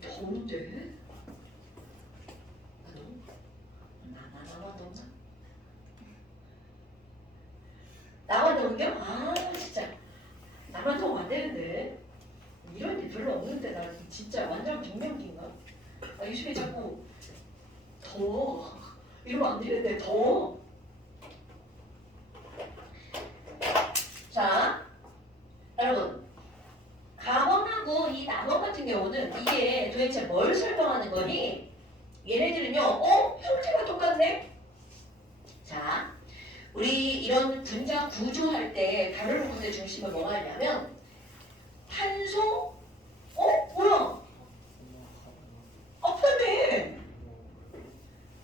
더운데? 나만 더운가? 나만 더운겨? 아 진짜 나만 더우면 안 되는데 이런 일 별로 없는데 나 진짜 완전 갱년기인가? 나 요즘에 자꾸 더워 이러면 안 되는데 더워. 자 여러분 가번하고 이 남원 같은 경우는 이게 도대체 뭘 설명하는 거니? 얘네들은요 형태가 똑같네? 자 우리 이런 분자 구조할 때 다루는 것의 중심은 뭐가 있냐면 탄소 뭐야 아프네.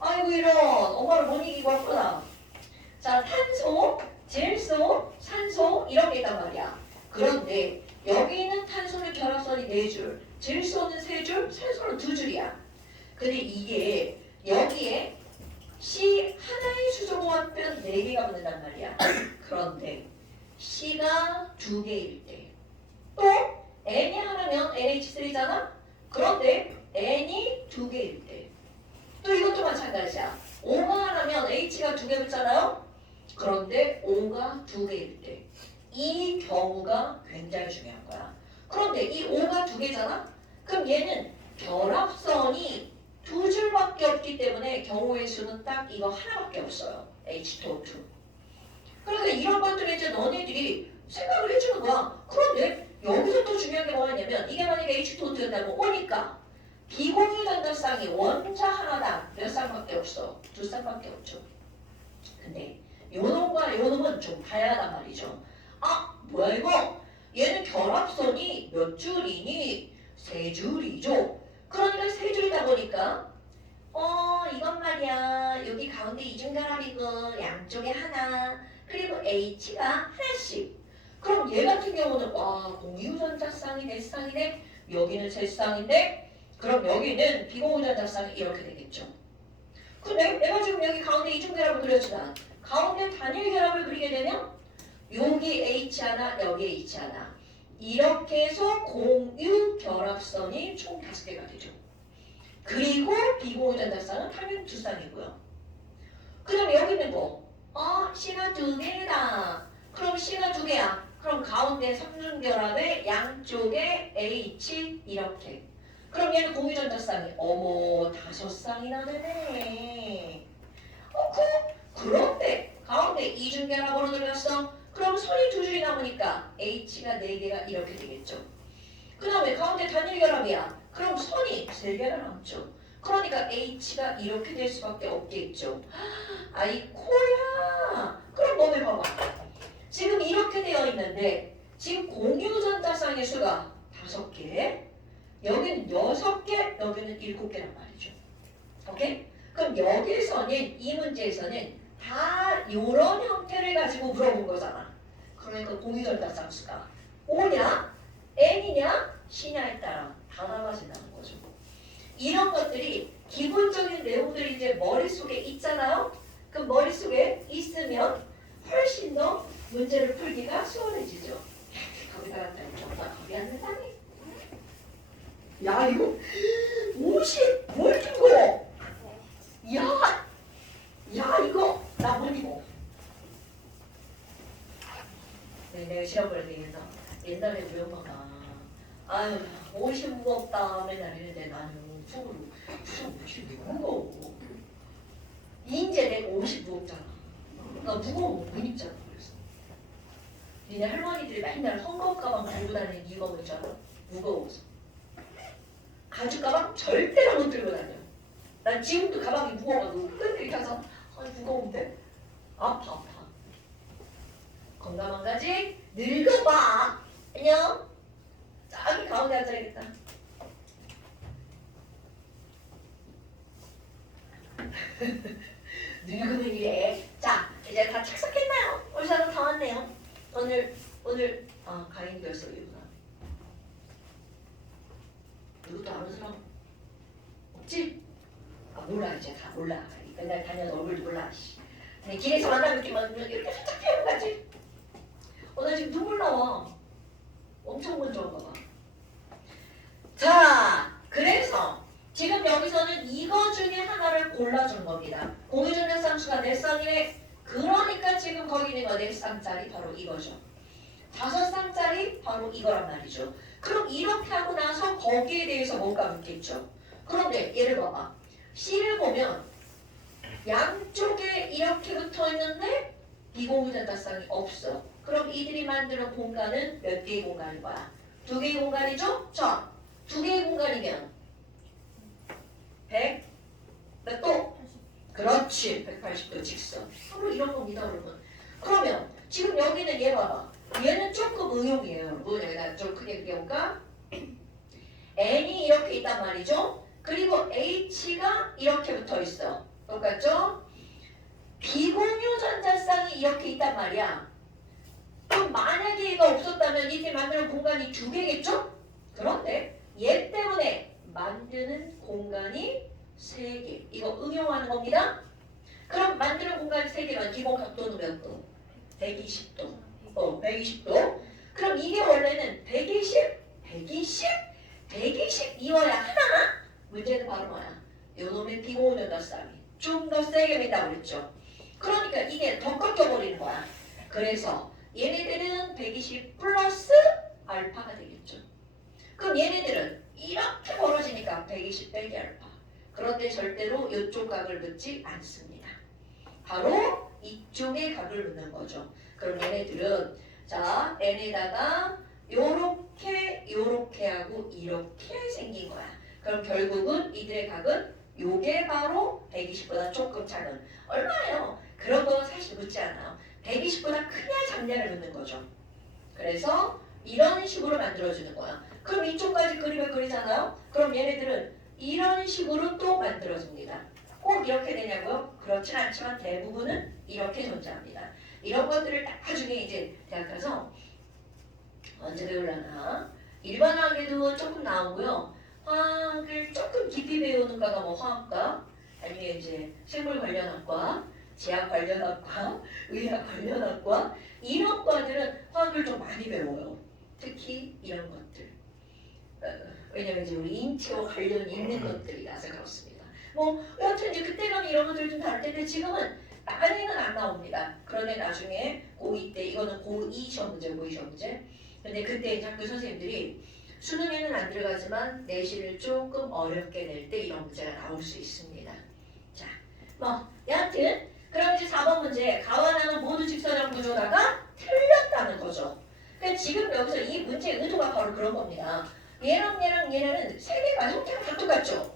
아이고 이런 엄마를 못 이기고 왔구나. 자 탄소 질소 산소 이렇게 있단 말이야. 그런데 여기는 탄소는 결합선이 4줄 질소는 3줄 산소는 2줄이야. 근데 이게 여기에 C 하나의 수소공학변 4개가 붙는단 말이야. 그런데 C가 2개일 때 또 N이 하나면 NH3잖아? 그런데 N이 2개일 때 또 이것도 마찬가지야. O가 하나면 H가 2개 붙잖아요? 그런데 O가 2개일 때 이 경우가 굉장히 중요한 거야. 그런데 이 O가 2개잖아? 그럼 얘는 결합선이 2줄밖에 없기 때문에 경우의 수는 딱 이거 하나밖에 없어요. H2O2. 그러니까 이런 것들을 이제 너네들이 생각을 해주는 거야. 그런데 여기서 또 중요한 게 뭐냐면 이게 만약에 H2O2였다면 오니까 비공유 전자쌍이 원자 하나당 몇 쌍밖에 없어. 2쌍밖에 없죠. 근데 요놈과 요놈은 좀 다양하단 말이죠. 뭐야 이거? 얘는 결합선이 몇 줄이니? 3줄이죠. 그러니까 3줄이다 보니까 이건 말이야 여기 가운데 이중결합이고 양쪽에 하나 그리고 H가 하나씩. 그럼 얘 같은 경우는 공유전자쌍이 4쌍이네. 여기는 3쌍인데 그럼 여기는 비공유전자쌍이 이렇게 되겠죠. 근데 내가 지금 여기 가운데 이중결합을 그려주나 가운데 단일결합을 그리게 되면 여기 H 하나 여기 H 하나 이렇게 해서 공유 결합선이 총 5개가 되죠. 그리고 비공유 전자쌍은 당연히 2쌍이고요. 그 다음에 여기는 뭐? C가 2개다. 그럼 C가 2개야. 그럼 가운데 삼중결합의 양쪽에 H 이렇게. 그럼 얘는 공유 전자쌍이 5쌍이나 되네. 그런데 가운데 이중결합으로 들어갔어. 그럼 선이 2줄이 남으니까 H가 4개가 이렇게 되겠죠. 그 다음에 가운데 단일결합이야. 그럼 선이 3개가 남죠. 그러니까 H가 이렇게 될 수밖에 없겠죠. 아이코야. 그럼 너네 봐봐. 지금 이렇게 되어 있는데 지금 공유전자쌍의 수가 5개, 여기는 6개, 여기는 7개란 말이죠. 오케이? 그럼 여기서는 이 문제에서는 다 이런 형태를 가지고 물어본 거잖아. 그러니까 공유전자쌍 수가 O냐, N이냐, C냐에 따라 다 달라진다는 거죠. 이런 것들이 기본적인 내용들이 이제 머릿속에 있잖아요. 그 머릿속에 있으면 훨씬 더 문제를 풀기가 수월해지죠. 거기다가 나 거기 앉는다니. 야 이거 옷이 뭘 주고? 야 이거 나 못 입어. 내가 지난번에 얘기해서 옛날에 우리 엄마가 옷이 무겁다 맨날 이랬는데 나는 속으로 무슨 옷이 왜 무거워? 이제 내 옷이 무겁잖아. 나 무거우면 못 입잖아. 그래서 니네 할머니들이 맨날 헝겊 가방 들고 다니는 이유가 뭔지 알아? 무거워서. 가죽 가방 절대로 못 들고 다녀. 난 지금도 가방이 무거워가지고 끝에 이렇게 해서 무거운데? 아파. 건강 한 가지 늙어봐. 안녕. 저기 가운데 앉아야겠다. 늙으면 이래. 자 이제 다 착석했나요? 우리 사람 다 왔네요. 오늘 가인 결석이구나. 누구도 아는 사람 없지? 몰라 이제 다 몰라. 맨날 다녀서 얼굴 몰라. 근데 길에서 만나면 이렇게 살짝 피하고 가지. 나 지금 눈물 나와. 엄청 먼저 가 봐. 자, 그 골라주는 겁니다. 공유전자쌍수가 4쌍이네. 그러니까 지금 거기 있는 거 4쌍짜리 바로 이거죠. 5쌍짜리 바로 이거란 말이죠. 그럼 이렇게 하고 나서 거기에 대해서 뭔가 묻겠죠. 그런데 얘를 봐봐. C를 보면 양쪽에 이렇게 붙어 있는데 비공유전자쌍이 없어. 그럼 이들이 만드는 공간은 몇 개의 공간인 거야? 2개의 공간이죠? 자, 2개의 공간이면 100 몇 도? 그렇지. 180도 직선. 바로 이런 겁니다, 여러분. 그러면 지금 여기는 얘 봐봐. 얘는 조금 응용이에요, 여러분. 여기다 좀 크게 그려볼까? N이 이렇게 있단 말이죠. 그리고 H가 이렇게 붙어 있어. 똑같죠? 비공유 전자쌍이 이렇게 있단 말이야. 그럼 만약에 얘가 없었다면 이렇게 만드는 공간이 2개겠죠? 그런데 얘 때문에 만드는 공간이 3개. 이거 응용하는 겁니다. 그럼 만드는 공간이 3개면 기본 각도는 몇 도? 120도. 120도. 그럼 이게 원래는 120, 120, 120이어야 하나? 문제는 바로 뭐야? 요놈의 비공유전자쌍이 좀 더 세게 된다고 그랬죠. 그러니까 이게 더 꺾여버리는 거야. 그래서 얘네들은 120 플러스 알파가 되겠죠. 그럼 얘네들은 이렇게 벌어지니까 120 빼기 알파. 그런데 절대로 이쪽 각을 묻지 않습니다. 바로 이쪽의 각을 묻는 거죠. 그럼 얘네들은 자 n에다가 요렇게 하고 이렇게 생긴 거야. 그럼 결국은 이들의 각은 요게 바로 120보다 조금 작은 얼마예요? 그런 건 사실 묻지 않아요. 120보다 크냐 작냐를 묻는 거죠. 그래서 이런 식으로 만들어주는 거야. 그럼 이쪽까지 그림을 그리잖아요. 그럼 얘네들은 이런 식으로 또 만들어집니다. 꼭 이렇게 되냐고요? 그렇진 않지만 대부분은 이렇게 존재합니다. 이런 것들을 나중에 이제 대학 가서 언제 배우려나? 일반화학에도 조금 나오고요. 화학을 조금 깊이 배우는 과가 뭐 화학과 아니면 이제 생물 관련학과, 제약 관련학과, 의학 관련학과 이런 과들은 화학을 좀 많이 배워요. 특히 이런 것들. 왜냐면 이제 우리 인체와 관련이 있는 것들이라서 그렇습니다. 뭐 여하튼 이제 그때 가면 이런 것들 좀 다를 텐데 지금은 많이는 안 나옵니다. 그런데 나중에 고2 때 이거는 고2 시험 문제, 고2 시험 문제. 근데 그때 이제 학교 선생님들이 수능에는 안 들어가지만 내신을 조금 어렵게 낼 때 이런 문제가 나올 수 있습니다. 자, 뭐 여하튼 그럼 이제 4번 문제 가와나는 모두 직선형 구조다가 틀렸다는 거죠. 그러니까 지금 여기서 이 문제의 의도가 바로 그런 겁니다. 얘는 세 개가 형태가 다 똑같죠.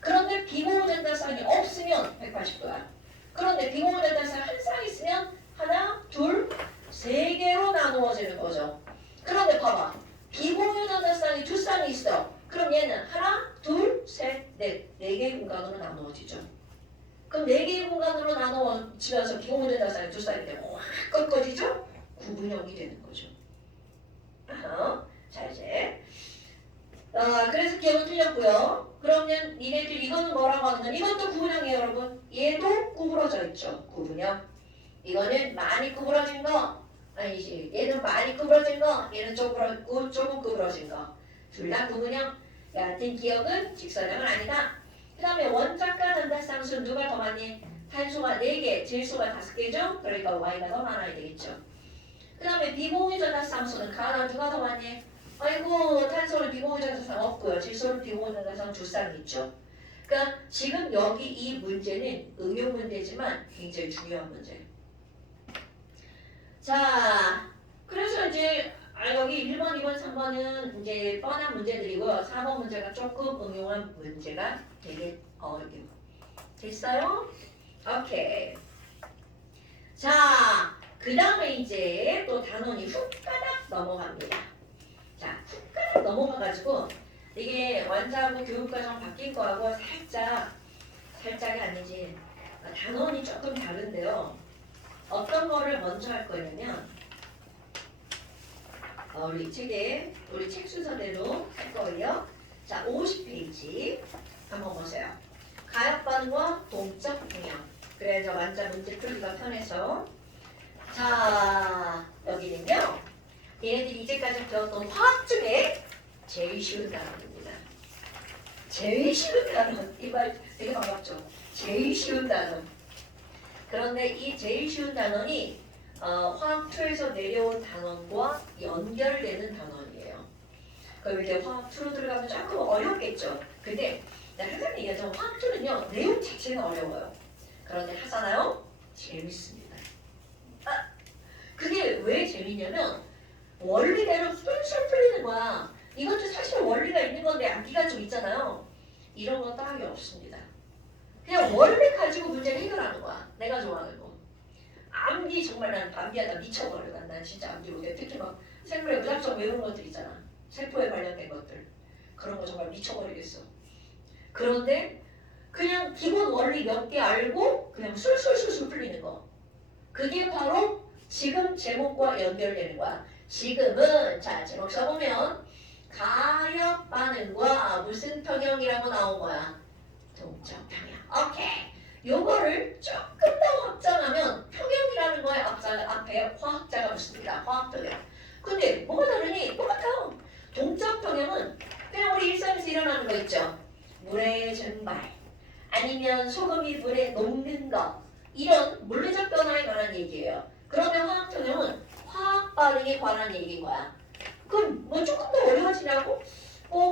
그런데 비공유전자쌍이 없으면 180도야. 그런데 비공유전자쌍 한 쌍 있으면 하나, 둘, 세 개로 나누어지는 거죠. 그런데 봐봐. 비공유전자쌍이 2쌍이 있어. 그럼 얘는 하나, 둘, 셋, 넷. 4개의 공간으로 나누어지죠. 그럼 4개의 공간으로 나누어지면서 비공유전자쌍이 2쌍이 되면 확 꺾어지죠? 구분형이 되는 거죠. 자 이제 그래서 기억은 틀렸고요. 그러면 니네들 이거는 뭐라고 하는 건 이것도 구분형이에요 여러분. 얘도 구부러져 있죠. 구분형. 이거는 많이 구부러진 거 아니지. 얘는 많이 구부러진 거 얘는 조금 구부러진 거. 둘 다 구분형. 여하튼 기억은 직선형은 아니다. 그 다음에 원자과 전자쌍수 누가 더 많니? 탄소가 4개, 질소가 5개죠. 그러니까 Y가 더 많아야 되겠죠. 그 다음에 비공유전자쌍수는 가나 누가 더 많니? 아이고 탄소는 비공유전자쌍 없고요. 질소는 비공유전자쌍 2쌍 있죠. 그러니까 지금 여기 이 문제는 응용 문제지만 굉장히 중요한 문제. 자, 그래서 이제 여기 1번, 2번, 3번은 이제 뻔한 문제들이고요. 4번 문제가 조금 응용한 문제가 되게 됐어요? 오케이. 자, 그 다음에 이제 또 단원이 훅가닥 넘어갑니다. 자, 훅가닥 넘어가가지고 이게 완자하고 교육과정 바뀐 거하고 살짝이 아니지 단원이 조금 다른데요. 어떤 거를 먼저 할 거냐면 우리 책 순서대로 할 거예요. 자, 50페이지 한번 보세요. 가역반과 동적 분형. 그래서 완자 문제 풀기가 편해서 자, 여기는요. 얘네들이 이제까지 배웠던 화학 중에 제일 쉬운 단원입니다. 제일 쉬운 단원. 이 말 되게 반갑죠? 제일 쉬운 단어. 그런데 이 제일 쉬운 단원이 화학2에서 내려온 단원과 연결되는 단원이에요. 그럼 이렇게 화학2로 들어가면 조금 어렵겠죠. 근데 항상 얘기하죠. 화학2는요 내용 자체는 어려워요. 그런데 하잖아요? 재밌습니다. 그게 왜 재밌냐면 원리대로 술술 풀리는 거야. 이것도 사실 원리가 있는 건데 암기가 좀 있잖아요. 이런 건 따위 없습니다. 그냥 원리 가지고 문제를 해결하는 거야. 내가 좋아하는 거. 암기 정말 난 암기하다 미쳐버려. 난 진짜 암기 못해. 특히 막 생물의 무작정 외우는 것들 있잖아. 세포에 관련된 것들. 그런 거 정말 미쳐버리겠어. 그런데 그냥 기본 원리 몇 개 알고 그냥 술술술술 풀리는 거. 그게 바로 지금 제목과 연결되는 거야. 지금은 자 제목 써보면 가역 반응과 무슨 평형이라고 나온 거야? 동적 평형. 오케이. 요거를 조금 더 확장하면 평형이라는 거에 앞에 화학자가 붙습니다. 화학평형. 근데 뭐가 다르니? 똑같아요. 동적 평형은 그냥 우리 일상에서 일어나는 거 있죠. 물의 증발 아니면 소금이 물에 녹는 거 이런 물리적 변화에 관한 얘기예요. 그러면 화학평형은 화학 반응에 관한 얘기인 거야. 그럼 뭐 조금 더 어려워지냐고?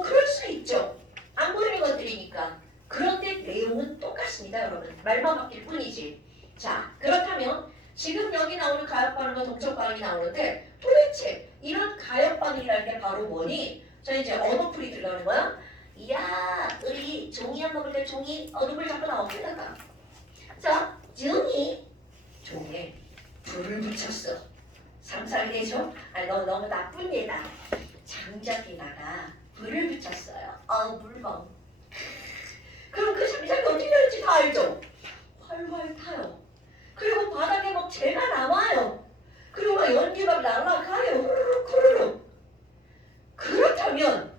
그럴 수 있죠. 안 보이는 것들이니까. 그런데 내용은 똑같습니다, 여러분. 말만 바뀔 뿐이지. 자, 그렇다면 지금 여기 나오는 가역 반응과 동적 반응이 나오는데 도대체 이런 가역 반응이라는 게 바로 뭐니? 자, 이제 언어풀이 들어가는 거야. 이야, 우리 종이 한 먹을 때 종이 얼음을 자꾸 나옵니다. 자, 종이에 불을 붙였어. 상상되죠? 아니, 너무 나쁜 예다. 장작에다가 불을 붙였어요. 물멍. 그럼 그 장작이 어떻게 되는지 다 알죠? 활활 타요. 그리고 바닥에 막 재가 남아요. 그리고 막 연기가 날아가요. 후루룩 후루룩. 그렇다면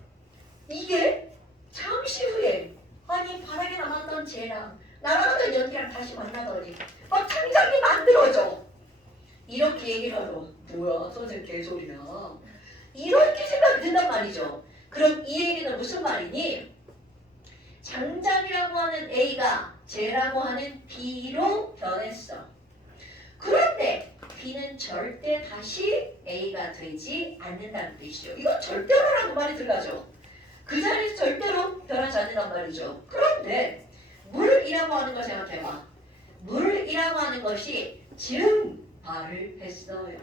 이게 잠시 후에 아니 바닥에 남았던 재랑 날아가던 연기랑 다시 만나더니 막 장작이 만들어져. 이렇게 얘기를 하러 뭐야 선생님 개소리야. 이렇게 생각이 든단 말이죠. 그럼 이 얘기는 무슨 말이니? 장작이라고 하는 A가 J라고 하는 B로 변했어. 그런데 B는 절대 다시 A가 되지 않는다는 뜻이죠. 이건 절대로라고 말이 들어가죠. 그 자리에서 절대로 변하지 않는단 말이죠. 그런데 물이라고 하는 걸 생각해봐. 물이라고 하는 것이 증발을 했어요.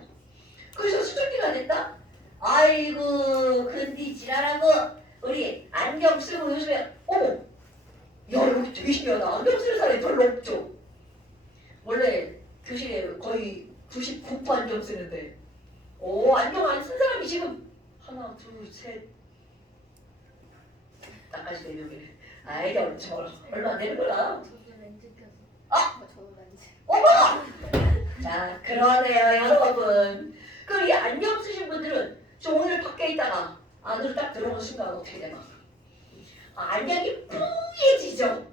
그래서 수증기가 됐다? 아이고 근데 지랄하고 우리 안경 쓰고 요즘에 야 여기 되게 신기하다. 안경 쓰는 사람이 별로 없죠. 원래 교실에 거의 99% 안경 쓰는데 안경 안 쓴 사람이 지금 하나 둘셋 나까지 4명이네. 아이 얼마 안 되는 거야. 저도 렌즈 껴서. 저도 렌즈. 어머! 자 그러네요 여러분. 그럼 이 안경 쓰신 분들은 저 오늘 밖에 있다가 안으로 딱 들어오는 순간 어떻게 되나? 안경이 뿌얘지죠?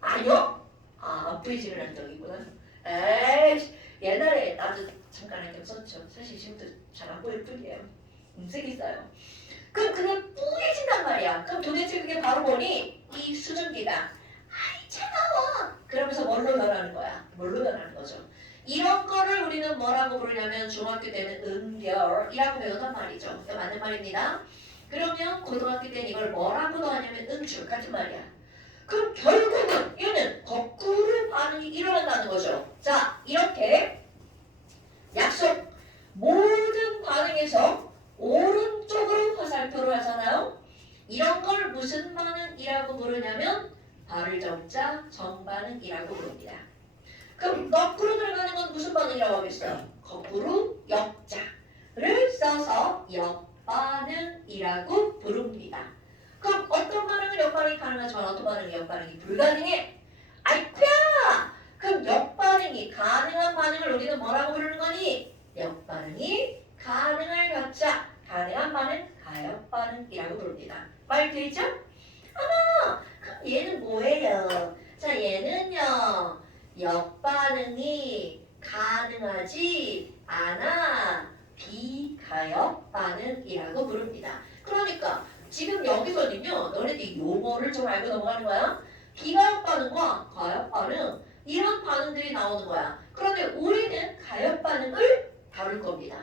아니요? 안 뿌얘지는 안경이구나. 에이 옛날에 나도 잠깐 안경 썼죠. 사실 지금도 잘 안 보일 뿐이에요. 색이 있어요. 그럼 그게 뿌얘진단 말이야. 그럼 도대체 그게 바로 뭐니? 이 수증기가 아이 차가워! 그러면서 뭘로 변하는 거야? 뭘로 변하는 거죠? 이런 거를 우리는 뭐라고 부르냐면 중학교 때는 응결이라고 배우단 말이죠. 이게 맞는 말입니다. 그러면 고등학교 때는 이걸 뭐라고 하냐면 응출 같은 말이야. 그럼 결국은 얘는 거꾸로 반응이 일어난다는 거죠. 자, 이렇게 약속 모든 반응에서 오른쪽으로 화살표를 하잖아요. 이런 걸 무슨 반응이라고 부르냐면 발을 접자 정반응이라고 부릅니다. 그럼 거꾸로 들어가는 건 무슨 반응이라고 하겠어요? 거꾸로 역자를 써서 역반응이라고 부릅니다. 그럼 어떤 반응은 역반응이 가능하지만 어떤 반응이 역반응이 불가능해? 아이쿠야! 그럼 역반응이 가능한 반응을 우리는 뭐라고 부르는 거니? 역반응이 가능할 갖자 가능한 반응 가역반응이라고 부릅니다. 말 되죠? 그럼 얘는 뭐예요? 자 얘는요 역반응이 가능하지 않아 비가역 반응이라고 부릅니다. 그러니까 지금 여기서는요 너네들이 용어를 좀 알고 넘어가는 거야. 비가역 반응과 가역 반응 이런 반응들이 나오는 거야. 그런데 우리는 가역 반응을 다룰 겁니다.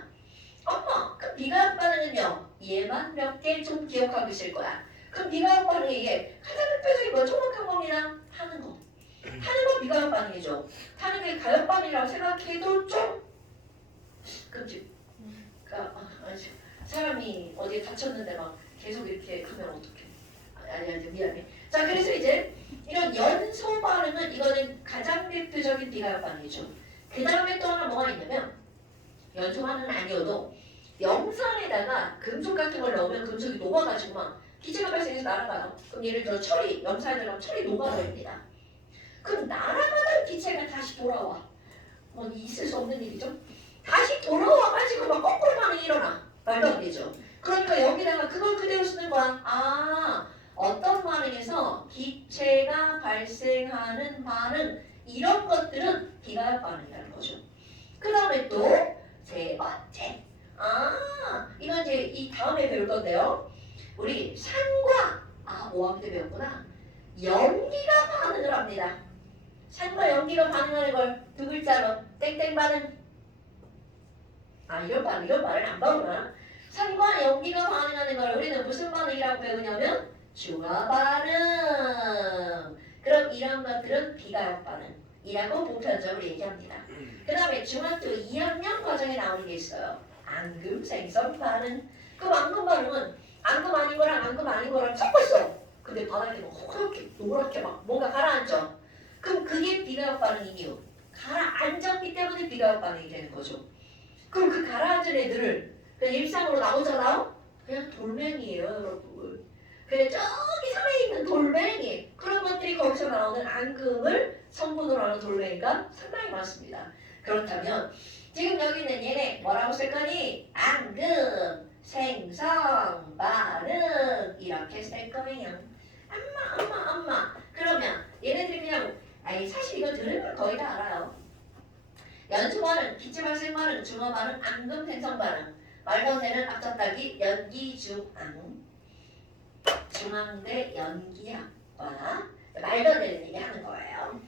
엄마, 그럼 비가역 반응은요? 얘만 몇 개 좀 기억하고 있을 거야. 그럼 비가역 반응이 이게 가장 대표적인 거 정확한 겁니다. 타는 거. 타는 건 비가역 반응이죠. 타는 게 가역 반응이라고 생각해도 좀 끔찍. 사람이 어디에 다쳤는데 막 계속 이렇게 하면 어떡해. 아니 미안해. 자 그래서 이제 이런 연소 반응은 이거는 가장 대표적인 비가역 반응이죠. 그 다음에 또 하나 뭐가 있냐면 연소 반응은 아니어도 염산에다가 금속 같은 걸 넣으면 금속이 녹아가지고 막 기체가 발생해서 날아가요. 그럼 예를 들어 철이 염산에 들어가면 철이 녹아버립니다. 그럼 날아가던 기체가 다시 돌아와. 뭐 있을 수 없는 일이죠. 다시 돌아와가지고 막 거꾸로 반응이 일어나. 말도 안 되죠. 그러니까 여기다가 그걸 그대로 쓰는 거야. 아, 어떤 반응에서 기체가 발생하는 반응 이런 것들은 비가역 반응이라는 거죠. 그 다음에 또 세 번째. 아, 이건 이제 이 다음에 배울 건데요. 우리 산과 5학년 때 배웠구나. 연기가 반응을 합니다. 산과 연기가 반응하는 걸 두 글자로 땡땡 반응. 이런 반응 안 배우나? 산과 연기가 반응하는 걸 우리는 무슨 반응이라고 배우냐면 중화 반응. 그럼 이런 것들은 비가역 반응이라고 보편적으로 얘기합니다. 그 다음에 중학교 2학년 과정에 나오는 게 있어요. 앙금 생성 반응. 그 앙금 반응은 앙금 아닌 거랑 섞었어. 근데 바닥에 막 허옇게 노랗게 막 뭔가 가라앉죠. 그럼 그게 비가역 반응인 이유. 가라앉았기 때문에 비가역 반응이 되는 거죠. 그럼 그 가라앉은 애들을 그냥 일상으로 나오잖아요? 그냥 돌멩이에요, 여러분. 그냥 저기 산에 있는 돌멩이. 그런 것들이 거기서 나오는 앙금을 성분으로 하는 돌멩이가 상당히 많습니다. 그렇다면 지금 여기 있는 얘네 뭐라고 쓸 거니? 앙금, 생성, 반응 이렇게 쓸 거예요. 엄마. 그러면 얘네들이 그냥 사실 이거 들으면 거의 다 알아요. 연소 반응, 기체 발생 반응, 중화 반응, 앙금 생성 반응. 말도 안 되는 앞잡다기 연기 중앙. 중앙대 연기학과 말도 안 되는 얘기 하는 거예요.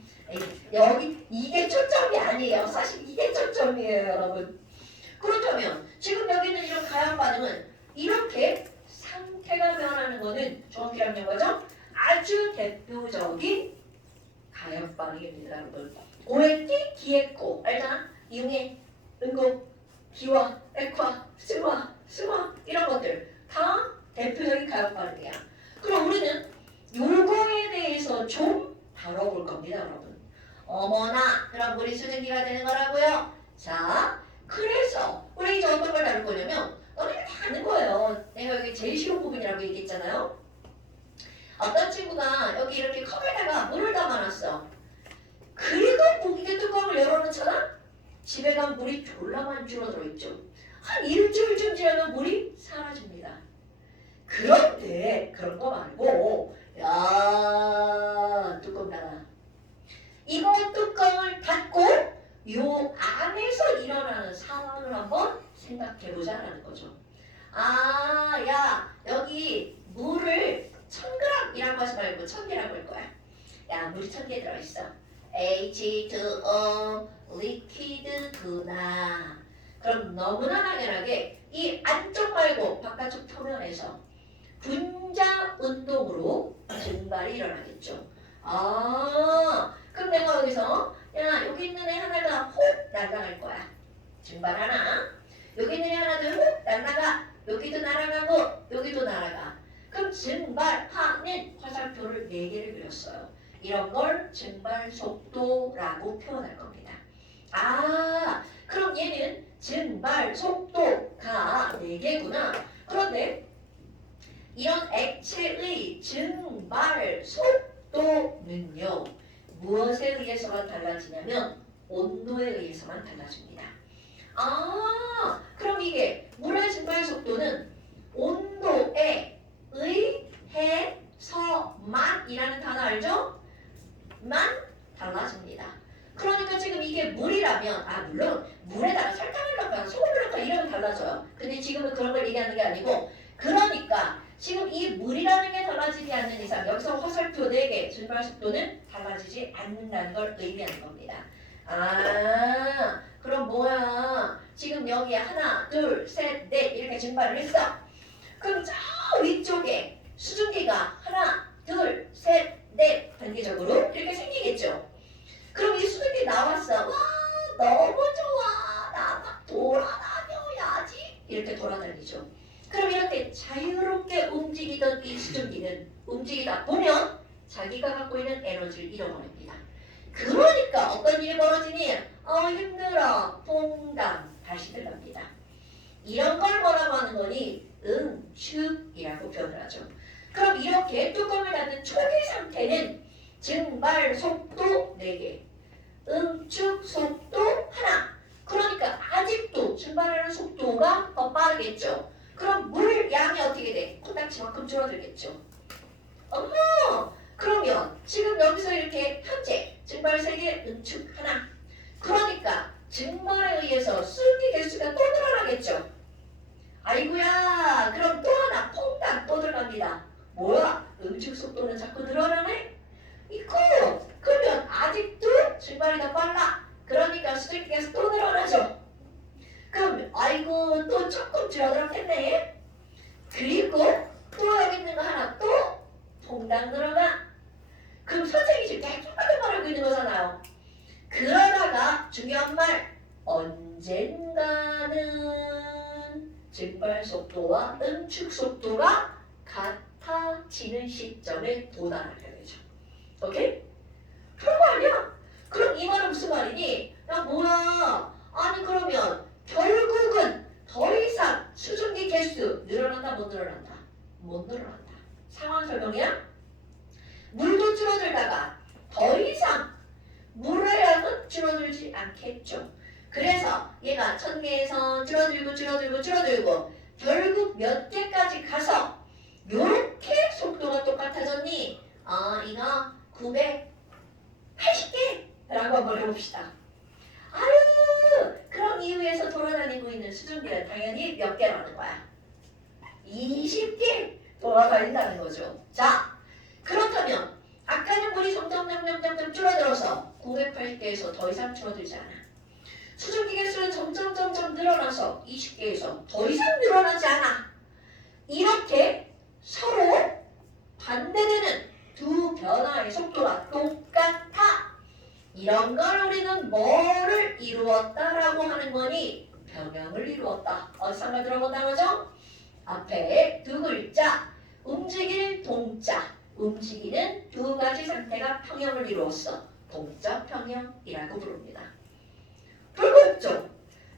여기 이게 초점이 아니에요. 사실 이게 초점이에요, 여러분. 그렇다면 지금 여기 있는 이런 가역 반응은 이렇게 상태가 변하는 거는 중학기라는 거죠. 아주 대표적인 가역 반응입니다, 여러분. 오액기, 기액고 알잖아? 이응의, 응고, 기화, 액화, 승화, 승화 이런 것들 다 대표적인 가역 반응이야. 그럼 우리는 요거에 대해서 좀 다뤄볼 겁니다, 여러분. 어머나, 그럼 물이 수증기가 되는 거라고요? 자, 그래서 우리 이제 어떤 걸 다룰 거냐면 너네가 다 아는 거예요. 내가 여기 제일 쉬운 부분이라고 얘기했잖아요. 어떤 친구가 여기 이렇게 컵에다가 물을 담아놨어. 그리고 고기의 뚜껑을 열어놓잖아? 집에 간 물이 졸라만 줄어들어 있죠. 한 일주일쯤 지나면 물이 사라집니다. 그런데 그런 거 말고 야 뚜껑 닫아. 이거 뚜껑을 닫고 요 안에서 일어나는 상황을 한번 생각해보자라는 거죠. 야 여기 물을 1000g이라고 하지 말고 1000개라고 할 거야. 야 물이 1000개 들어있어. H2O 리퀴드구나. 그럼 너무나 당연하게 이 안쪽 말고 바깥쪽 표면에서 분자 운동으로 증발이 일어나겠죠. 그럼 내가 여기서 여기 있는 애 하나가 혹 날아갈 거야. 증발 하나. 여기 있는 애 하나도 혹 날아가. 여기도 날아가고 여기도 날아가. 그럼 증발하는 화살표를 4개를 그렸어요. 이런 걸 증발 속도라고 표현할 겁니다. 그럼 얘는 증발 속도가 4개구나. 그런데 이런 액체의 증발 속도는요. 무엇에 의해서만 달라지냐면 온도에 의해서만 달라집니다. 그럼 이게 물의 증발 속도는 온도에 의해서만 이라는 단어 알죠? 만 달라집니다. 그러니까 지금 이게 물이라면 물론 물에다가 설탕을 넣거나 소금을 넣거나 이러면 달라져요. 근데 지금은 그런 걸 얘기하는 게 아니고 그러니까 지금 이 물이라는 게 달라지지 않는 이상 여기서 화살표 4개 증발 속도는 달라지지 않는다는 걸 의미하는 겁니다. 아, 그럼 뭐야? 지금 여기에 하나, 둘, 셋, 넷 이렇게 증발을 했어. 그럼 저 위쪽에 수증기가 하나, 둘, 셋, 넷 단계적으로 이렇게 생기겠죠. 그럼 이 수증기 나왔어. 와, 너무 좋아. 나 막 돌아다녀야지. 이렇게 돌아다니죠. 그럼 이렇게 자유롭게 움직이던 이 수증기는 움직이다 보면 자기가 갖고 있는 에너지를 잃어버립니다. 그러니까 어떤 일이 벌어지니? 힘들어. 퐁당. 다시 들어갑니다. 이런 걸 뭐라고 하는 거니? 응축이라고 표현을 하죠. 그럼 이렇게 뚜껑을 닫은 초기 상태는 증발 속도 4개, 응축 속도 하나. 그러니까 아직도 증발하는 속도가 더 빠르겠죠. 그럼 물 양이 어떻게 돼? 콩닥지만큼 줄어들겠죠. 어머! 그러면 지금 여기서 이렇게 현재 증발 3개, 응축 하나. 그러니까 증발에 의해서 수증기 개수가 또 늘어나겠죠. 아이고야, 그럼 또 하나 퐁당 또 들어갑니다. 뭐야? 응축 속도는 자꾸 늘어나네? 이거 그러면 아직도 증발이 더 빨라. 그러니까 수증기 개수 또 늘어나죠. 그럼 아이고 또 조금 줄어들었겠네. 그리고 또 여기 있는 거 하나 또 퐁당 들어가. 그럼 선생님이 지금 계속 똑같은 말 하고 있는 거잖아요. 그러다가 중요한 말, 언젠가는 증발 속도와 응축 속도가 같아지는 시점에 도달하게 되죠. 오케이? 그런 거 아니야? 그럼 이 말은 무슨 말이니? 야 뭐야? 아니 그러면 결국은 더 이상 수증기 개수 늘어난다 못 늘어난다? 못 늘어난다. 상황 설명이야? 물도 줄어들다가 더 이상 물의 양은 줄어들지 않겠죠. 그래서 얘가 1000개에서 줄어들고 결국 몇 개까지 가서 요렇게 속도가 똑같아졌니? 이거 980개라고 한번 해봅시다. 아유, 그럼 이후에서 돌아다니고 있는 수증기는 당연히 몇 개라는 거야? 20개 돌아다닌다는 거죠. 자, 그렇다면 아까는 물이 점점 줄어들어서 980개에서 더 이상 줄어들지 않아. 수증기 개수는 점점 늘어나서 20개에서 더 이상 늘어나지 않아. 이렇게 서로 반대되는 두 변화의 속도가 똑같아. 이런 걸 우리는 뭐를 이루었다라고 하는 거니? 평형을 이루었다. 어디서 한번 들어본 단어죠? 앞에 두 글자 움직일 동자. 움직이는 두 가지 상태가 평형을 이루었어. 동자 평형이라고 부릅니다. 불급죠.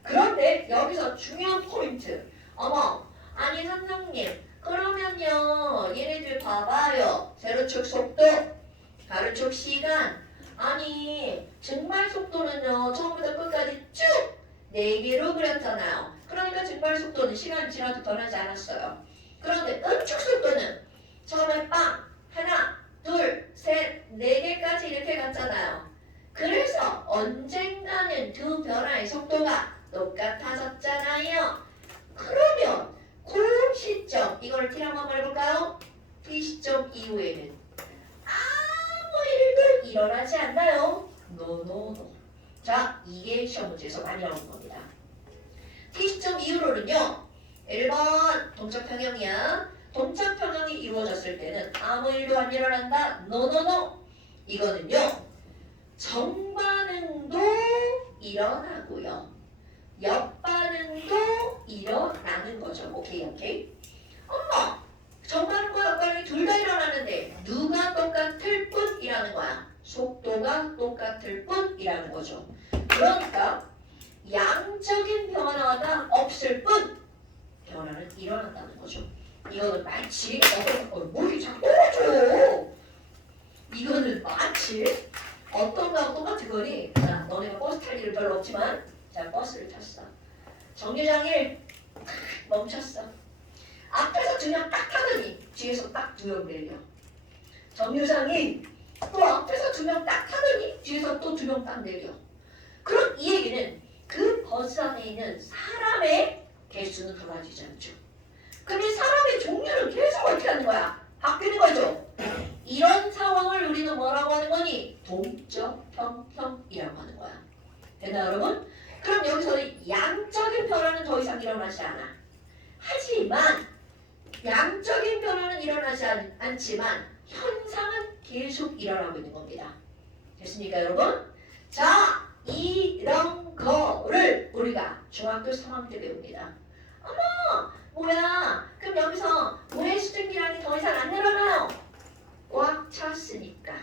그런데 여기서 중요한 포인트. 어머, 아니 선생님, 그러면요 얘네들 봐봐요. 세로축 속도, 가로축 시간. 아니 증발 속도는요 처음부터 끝까지 쭉 4개로 그렸잖아요. 그러니까 증발 속도는 시간이 지나도 변하지 않았어요. 그런데 응축 속도는 처음에 빵 하나, 둘, 셋, 4개까지 이렇게 갔잖아요. 그래서 언젠가는 두 변화의 속도가 똑같아졌잖아요. 그러면 그 시점, 이걸 T 한번 해볼까요? T 시점 이후에는 아무 일도 일어나지 않나요? 노노노. 자, 이게 시험 문제에서 많이 나오는 겁니다. T 시점 이후로는요. 1번 동적 평형이야. 동적 평형이 이루어졌을 때는 아무 일도 안 일어난다. 노노노. 이거는요. 정반응도 일어나고요. 역반응도 일어나는 거죠. 오케이. 엄마, 정반응과 역반응이 둘 다 일어나는데 누가 똑같을 뿐이라는 거야. 속도가 똑같을 뿐이라는 거죠. 그러니까 양적인 변화가 없을 뿐 변화는 일어난다는 거죠. 이거는 마치 물이 자꾸 떨어져. 이거는 마치 어떤 거하고 똑같은 거니? 자, 너네가 버스 탈 일은 별로 없지만 자, 버스를 탔어. 정류장에 멈췄어. 앞에서 2명 딱 타더니 뒤에서 딱 2명 내려. 정류장이 또 앞에서 2명 딱 타더니 뒤에서 또 2명 딱 내려. 그럼 이 얘기는 그 버스 안에 있는 사람의 개수는 달라지지 않죠. 근데 사람의 종류는 계속 어떻게 하는 거야? 바뀌는 거죠. 계속 일어나고 있는 겁니다. 됐습니까, 여러분? 자, 이런 거를 우리가 중학교 3학년 때 배웁니다. 어머, 뭐야? 그럼 여기서 물의 수증기량이 더 이상 안 늘어나요. 꽉 찼으니까.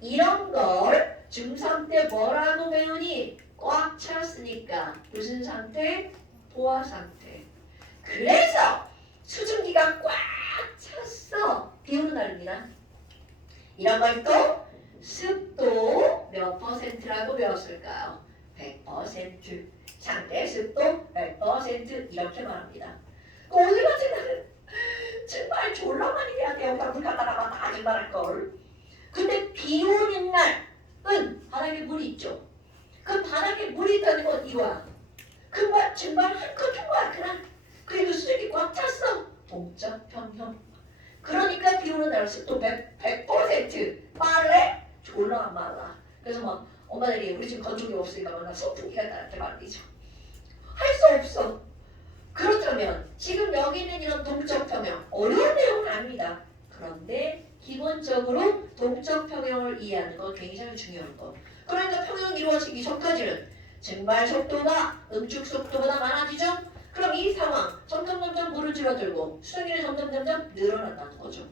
이런 걸 중3 때 뭐라고 배우니? 꽉 찼으니까. 무슨 상태? 포화 상태. 그래서 수증기가 꽉 찼어. 비 오는 날입니다. 이런 걸 또 습도 몇 퍼센트라고 배웠을까요? 100%. 상태 습도 100% 이렇게 말합니다. 오늘 같은 날은 정말 졸라 많이 해야 돼요. 물 갖다가 다 증발할 걸. 근데 비 오는 날은 바닥에 물이 있죠. 그 바닥에 물이 있다는 건 이거야. 금방 증발할 것인 거야. 그냥. 그리고 수증기 꽉 찼어. 동적 평형. 그러니까 비 오는 날 습도 100% 말래? 졸라 안 말라. 그래서 막 엄마들이 우리 집 건조기 없으니까 맨날 선풍기가 나한테 말리죠. 할 수 없어. 그렇다면 지금 여기 있는 이런 동적 평형 어려운 내용은 아닙니다. 그런데 기본적으로 동적 평형을 이해하는 건 굉장히 중요한 거. 그러니까 평형이 이루어지기 전까지는 증발 속도가 응축 속도보다 많아지죠. 그럼 이 상황 점점 물을 줄어들고 수증기는 점점 늘어난다는 거죠.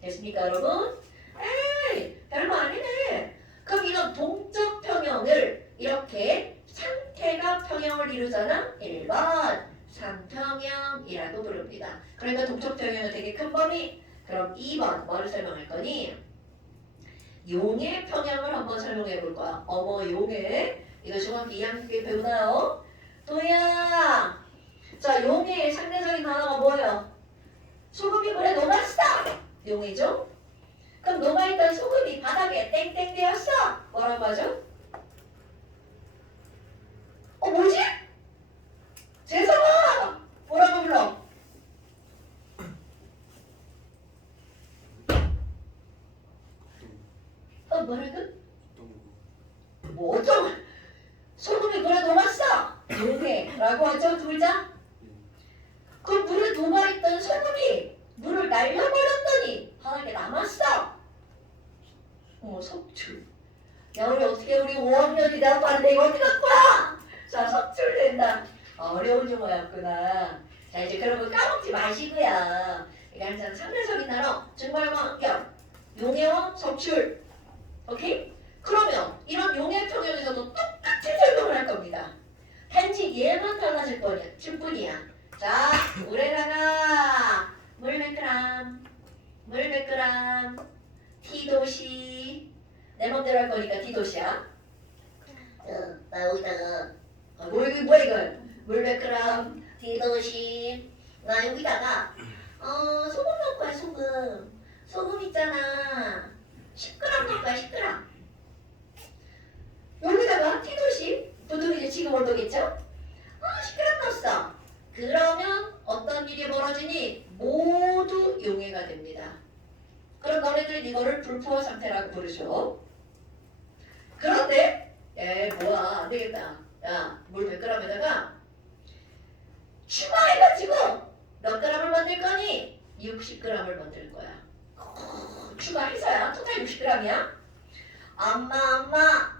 됐습니까, 여러분? 에이, 별거 아니네. 그럼 이런 동적 평형을 이렇게 상태가 평형을 이루잖아. 1번 상평형이라고 부릅니다. 그러니까 동적 평형은 되게 큰 범위. 그럼 2번 뭐를 설명할 거니? 용의 평형을 한번 설명해 볼 거야. 어머, 용의. 이거 중학교 2학년 때 배우나요? 도야. 자, 용의 상대적인 단어가 뭐예요? 소금이 물에 녹았어. 용이죠? 그럼 녹아있던 소금이 바닥에 땡땡 되었어. 뭐라고 하죠? 뭐지? 재성아! 뭐라고 불러? 뭐라고? 뭐 어떤 소금이 물에 녹았어. 용해라고 하죠, 둘 다? 그 물에 녹아있던 소금이 물을 날려버렸더니 바닥에 남았어. 석출. 야, 우리 어떻게 우리 5학년이 나왔는데 이거 어떻게 갖고 와? 자, 석출된다. 어려운 용어였구나. 자, 이제 그런 거 까먹지 마시고요. 그러니까 항상 상대적인 단어, 증발과 환경, 용해와 석출. 오케이? 그러면 이런 용해 평형에서도 똑같은 설명을 할 겁니다. 단지 얘만 달라질 뿐이야. 자, 물에다가 물 100g, T도시. 내 맘대로 할 거니까 T도시야. 나 여기다가 뭐야 이거? 물 100g, T도시. 나 여기다가 소금 넣을 거야, 소금. 소금 있잖아. 10g 넣을 거야, 10g. 여기다가 T도시. 보통 이제 지금 온도겠죠? 10g 넣었어. 그러면 어떤 일이 벌어지니? 모두 용해가 됩니다. 그럼 너네들은 이거를 불포화 상태라고 부르죠. 그런데 뭐야, 안 되겠다. 야, 물 100g에다가 추가해가지고 몇 g을 만들 거니? 60g을 만들 거야. 추가해서야 토탈 60g이야. 엄마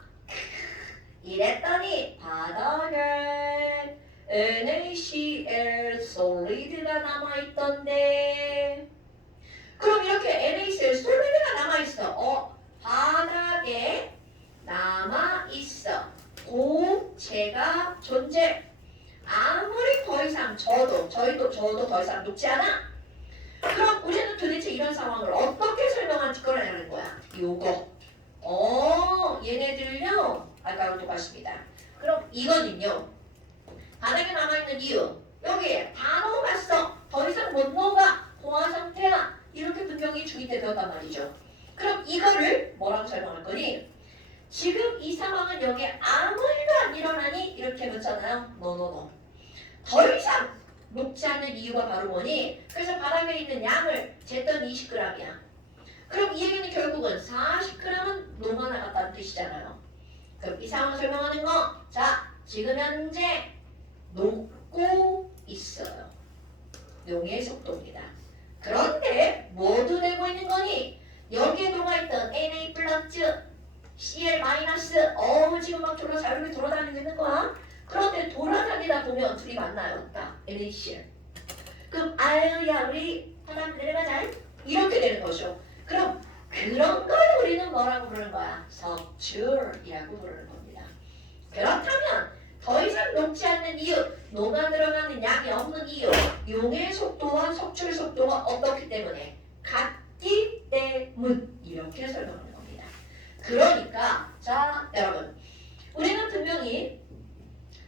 이랬더니 바닥에 NaCl 솔리드가 남아있던데. 그럼 이렇게 NaCl 솔리드가 남아있어. 바닥에 남아있어. 고체가 존재. 아무리 더 이상 저도 더 이상 녹지 않아? 그럼 우리는 도대체 이런 상황을 어떻게 설명할 거라는 거야? 요거. 얘네들요. 아까랑 똑같습니다. 그럼 이거는요. 바닥에 남아있는 이유. 여기 다 녹았어. 더 이상 못 녹아. 포화 상태야. 이렇게 분명히 중이 되었단 말이죠. 그럼 이거를 뭐라고 설명할 거니? 지금 이 상황은 여기에 아무 일도 안 일어나니? 이렇게 묻잖아요. 노노노. 더 이상 녹지 않는 이유가 바로 뭐니? 그래서 바닥에 있는 양을 쟀던 20g이야. 그럼 이 얘기는 결국은 40g은 녹아나갔다는 뜻이잖아요. 그럼 이 상황을 설명하는 거. 자, 지금 현재 녹고 있어요. 용의 속도입니다. 그런데 모두 되고 있는 거니? 여기에 녹아있던 낫즈 CL 마이너스 지금 막 졸라 자유롭게 돌아다니고 있는 거야. 그런데 돌아다니다 보면 둘이 만나요. 딱 NaCl. 그럼 아유야 우리 하나 내려가자. 이렇게 되는 거죠. 그럼 그런 걸 우리는 뭐라고 부르는 거야? 석출이라고 부르는 겁니다. 그렇다면 더 이상 녹지 않는 이유, 녹아 들어가는 양이 없는 이유, 용의 속도와 석출 속도가 어떻기 때문에 같기 때문 이렇게 설명하는 겁니다. 그러니까 자 여러분 우리는 분명히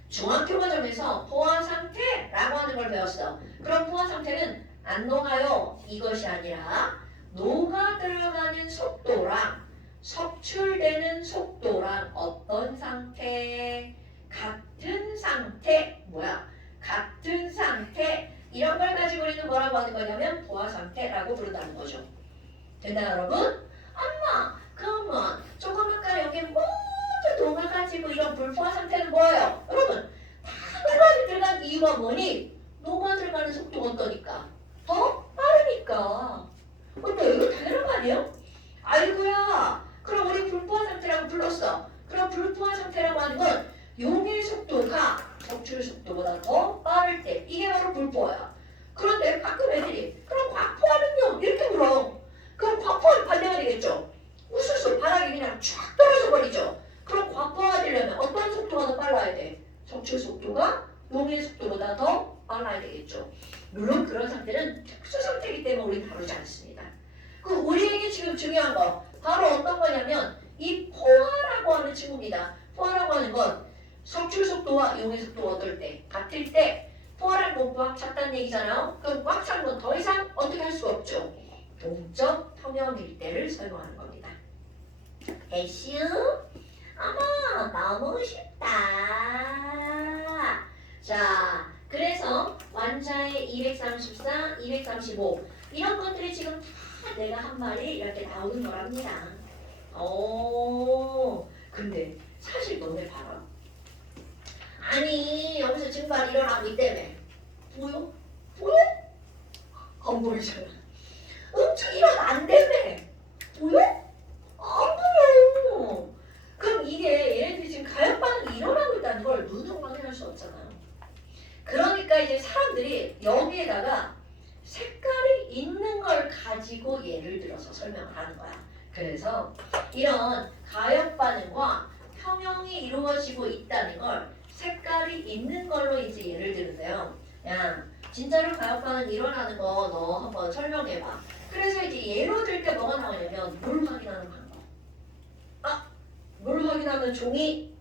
중학교 과정에서 포화 상태라고 하는 걸 배웠어. 그럼 포화 상태는 안 녹아요. 이것이 아니라 녹아 들어가는 속도랑 석출되는 속도랑 어떤 상태? 같은 상태. 뭐야? 같은 상태. 이런 걸 가지고 우리는 뭐라고 하는 거냐면 포화 상태라고 부른다는 거죠. 됐나요, 여러분? 엄마, 그러면 조금 아까 여기 모두 녹아가지고 이런 불포화 상태는 뭐예요? 여러분, 다 녹아 들어간 이유가 뭐니? 녹아 들어가는 속도가 어떠니까? 더 빠르니까. 근데 이거 당연한 거 아니에요? 아이고야. 그럼 우리 불포화 상태라고 불렀어. 그럼 불포화 상태라고 하는 건 용의 속도가 석출 속도보다 더 빠를 때 이게 바로 불포화야. 그런데 가끔 애들이 그럼 과포화는요? 이렇게 물어. 그럼 과포화는 반대가 되겠죠. 우수수 바닥이 그냥 쫙 떨어져 버리죠. 그럼 과포화가 되려면 어떤 속도가 더 빨라야 돼? 석출 속도가 용의 속도보다 더 빨라야 되겠죠. 물론 그런 상태는 특수 상태이기 때문에 우리는 다루지 않습니다. 그 우리에게 지금 중요한 거 바로 어떤 거냐면 이 포화라고 하는 친구입니다. 포화라고 하는 건 석출 속도와 용의 속도가 어떨 때? 같을 때 포화랑 공포가 같다는 얘기잖아요. 그럼 꽉 찬 건 더 이상 어떻게 할 수가 없죠. 동적 평형일 때를 설명하는 겁니다. 에슈? 어머 너무 쉽다. 자 그래서 완자의 234, 235 이런 것들이 지금 다 내가 한 말이 이렇게 나오는 거랍니다. 근데 사실 너네 봐라. 아니 여기서 증발 일어나고 있다며. 보여? 보여? 안 보이잖아. 엄청 일어나 안 되며. 보여? 안 보여. 그럼 이게 얘네들이 지금 가역 반응이 일어나고 있다는 걸 눈으로 확인할 수 없잖아요. 그러니까 이제 사람들이 여기에다가 색깔이 있는 걸 가지고 예를 들어서 설명을 하는 거야. 그래서 이런 가역 반응과 평형이 이루어지고 있다는 걸 색깔이 있는 걸로 이제 예를 들으세요. 야, 진짜로 가역 반응 일어나는 거 너 한번 설명해봐. 그래서 이제 예로 들 때 뭐가 나오냐면 물 확인하는 방법. 물 확인하는 종이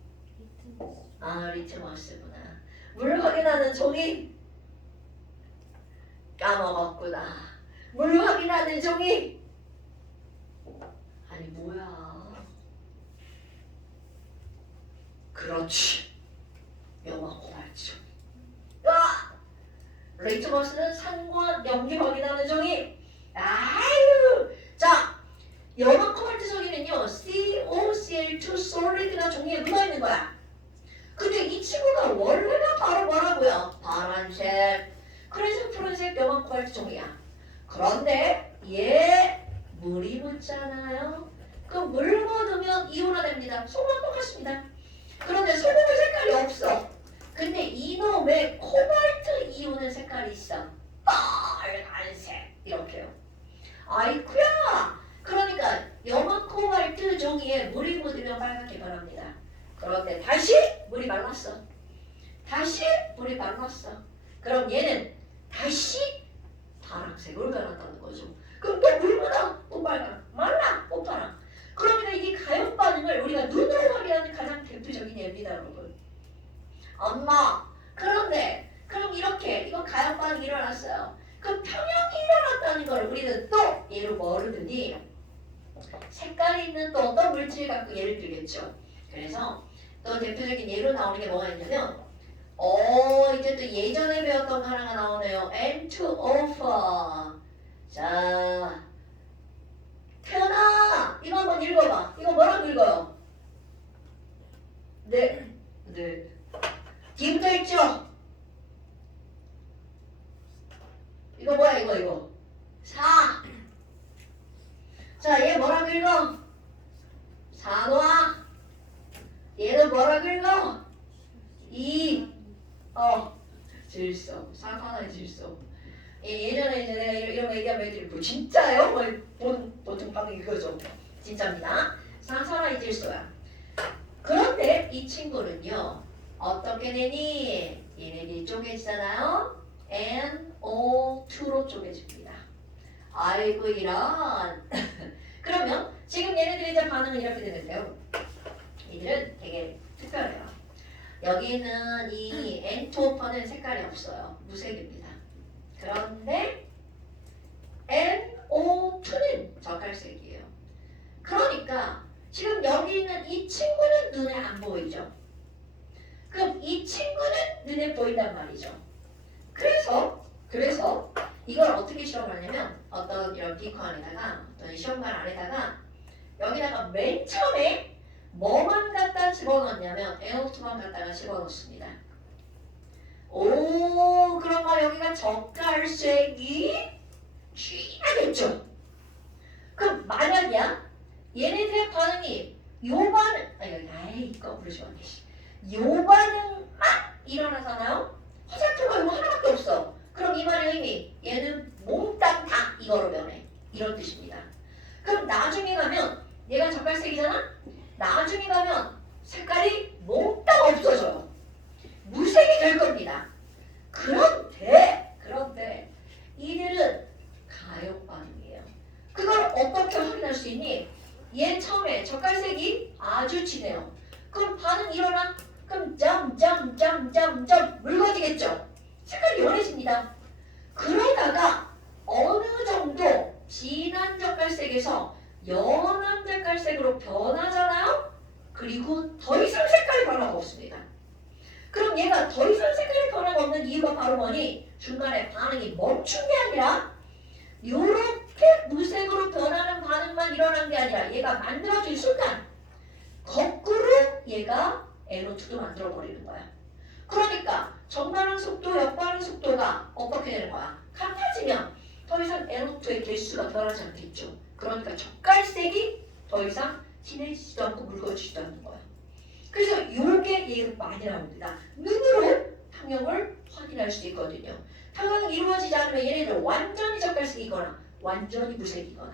리트머스구나. 물 확인하는 종이 까먹었구나. 물 확인하는 종이 아니 뭐야. 그렇지. 영화 고발죠. 리트머스는 산과 염기 확인하는 종이. 아유. 자, 염화 코발트 종이는요. COCl2 솔리드가 종이에 묻어있는 거야. 근데 이 친구가 원래가 바로 뭐라고요? 파란색. 그래서 푸른색 염화 코발트 종이야. 그런데 얘 물이 묻잖아요. 그 물 묻으면 이온화됩니다. 소금은 똑같습니다. 그런데 소금은 색깔이 없어. 근데 이놈의 코발트 이온은 색깔이 있어. 빨간색 이렇게요. 아이쿠야. 그러니까 염화 코발트 종이에 물이 묻으면 빨갛게 변합니다. 그런데 다시 물이 말랐어. 다시 물이 말랐어. 그럼 얘는 다시 파란색으로 변한다는 거죠. 그럼 또 물 묻어 또 빨강, 말라 또 파랑. 그러니까 이게 가역 반응을 우리가 눈으로 확인하는 가장 대표적인 예입니다, 여러분. 엄마, 그런데 그럼 이렇게 이건 가역 반응이 일어났어요. 그럼 평형이 일어났다는 걸 우리는 또 얘를 뭐로 드니? 색깔이 있는 또 어떤 물질 갖고 예를 들겠죠. 그래서 또 대표적인 예로 나오는 게 뭐가 있냐면 이제 또 예전에 배웠던 거 하나가 나오네요. N2O4. 자, 태연아, 이거 한번 읽어봐. 이거 뭐라고 읽어요? 네. 뒤부터 읽죠? 이거 뭐야, 이거? 4. 자, 얘 뭐라고 읽어? 산화. 얘는 뭐라 긁어? 질소. 산화의 질소. 예전에 이제 내가 이런 거 얘기하면 애들이 뭐 진짜요? 보통 방금 이거죠. 진짜입니다. 산화의 질소야. 그런데 이 친구는요. 어떻게 되니? 얘네들이 쪼개지잖아요. NO2로 쪼개집니다. 아이고 이런. 그러면 지금 얘네들이 이제 반응은 이렇게 되는데요. 이들은 되게 특별해요. 여기 있는 이 N2오퍼는 색깔이 없어요. 무색입니다. 그런데 NO2는 적갈색이에요. 그러니까 지금 여기 있는 이 친구는 눈에 안 보이죠. 그럼 이 친구는 눈에 보인단 말이죠. 그래서 이걸 어떻게 실험을 하냐면 어떤 이런 비커 안에다가 어떤 시험관 안에다가 여기다가 맨 처음에 뭐만 갖다 집어넣냐면 NO2만 갖다가 집어넣습니다. 오, 그러면 여기가 적갈색이 진하겠죠. 그럼 만약이야 얘네들의 반응이 요 반응 거꾸로 지웠네. 요 반응 막 일어나잖아요. 화살표가 이거 하나밖에 없어. 그럼 이 말의 의미 얘는 몽땅 다 이거로 변해. 이런 뜻입니다. 그럼 나중에 가면 얘가 적갈색이잖아. 나중에 가면 색깔이 몽땅 없어져요. 무색이 될 겁니다. 그런데 이들은 가역 반응이에요. 그걸 어떻게 확인할 수 있니? 얘 처음에 적갈색이 아주 진해요. 그럼 반응 일어나? 그럼 점 묽어지겠죠? 색깔이 연해집니다. 그러다가 어느 정도 진한 적갈색에서 연한 적갈색으로 변하잖아요? 그리고 더 이상 색깔의 변화가 없습니다. 그럼 얘가 더 이상 색깔의 변화가 없는 이유가 바로 뭐니? 중간에 반응이 멈춘 게 아니라 요렇게 무색으로 변하는 반응만 일어난 게 아니라 얘가 만들어진 순간 거꾸로 얘가 NO2도 만들어버리는 거야. 그러니까 정반응 속도, 역반응 속도가 어떻게 되는 거야? 같아지면 더 이상 NO2의 개수가 변하지 않겠죠. 그러니까 적갈색이 더 이상 진해지지도 않고 묽어지지도 않는 거야. 그래서 요게 얘가 많이 나옵니다. 눈으로 평형을 확인할 수 있거든요. 평형이 이루어지지 않으면 얘네들 완전히 적갈색이거나 완전히 무색이거나.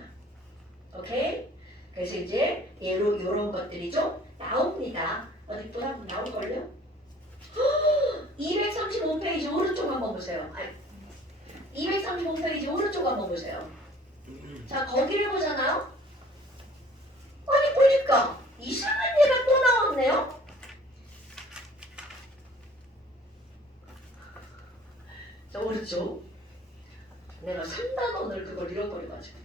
오케이? 그래서 이제 얘로 요런 것들이 좀 나옵니다. 어디 또 한번 나올걸요? 235페이지 오른쪽 한번 보세요. 235페이지 오른쪽 한번 보세요. 자, 거기를 보잖아요? 아니, 보니까 이상한 얘가 또 나왔네요? 자, 오른쪽. 내가 3단원을 그걸 잃어버려가지고.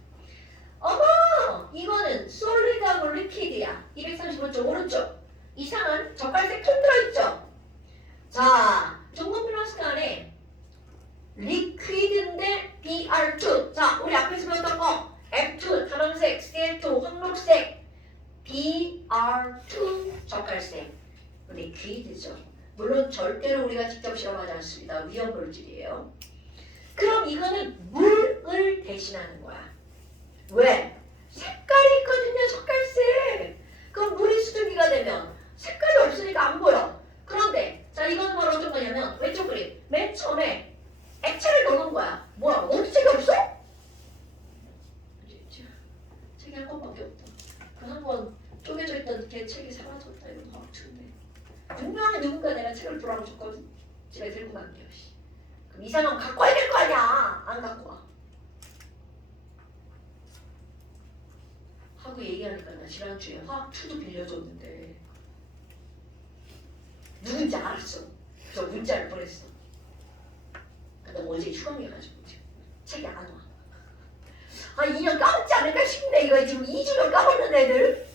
어머! 이거는 솔리드하고 리퀴드야. 235쪽 오른쪽. 이상한 적갈색 톤 들어있죠? 자, 전문 플러스가 안에 리퀴드인데 BR2. 자, 우리 앞에서 배웠던 거 F2 파란색, CL2 황록색, BR2 적갈색. 리퀴드죠. 물론 절대로 우리가 직접 실험하지 않습니다. 위험 물질이에요. 그럼 이거는 물을 대신하는 거야. 왜? 색깔이 있거든요. 적갈색. 그럼 물이 수증기가 되면 색깔이 없으니까 안 보여. 그런데 자, 이건 바로 어떤 거냐면 왼쪽 그림. 맨 처음에 액체를 넣는 거야. 뭐야? 어디책이 없어? 책이 한 권밖에 없다. 그 한 권 쪼개져 있던 걔 책이 사라졌다. 이거 너무 아픈데. 분명히 누군가 내가 책을 주라고 줬거든. 집에 들고 간대요. 그럼 이 사람 갖고 와야 될 거 아니야. 안 갖고 와. 하고 얘기하니까 나 지난주에 화학2도 빌려줬는데 누군지 알았어. 그래서 문자를 보냈어. 근데 어제 휴강해가지고 책이 안 와. 2년 까먹지 않을까 싶네. 이거 지금 2주를 까먹는 애들.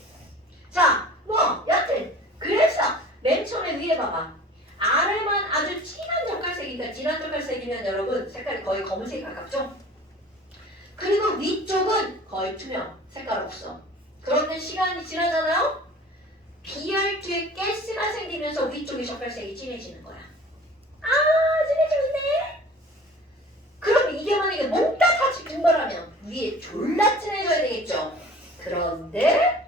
자, 여하튼 그래서 맨 처음에 위에 봐봐. 아래만 아주 진한 적갈색이니까 진한 적갈색이면 여러분 색깔이 거의 검은색에 가깝죠? 그리고 위쪽은 거의 투명. 색깔 없어. 그런데 시간이 지나잖아요? BR2에 가스가 생기면서 위쪽이 적갈색이 진해지는 거야. 진해지고 있네? 그럼 이게 만약에 몽땅 같이 분발하면 위에 졸라 진해져야 되겠죠? 그런데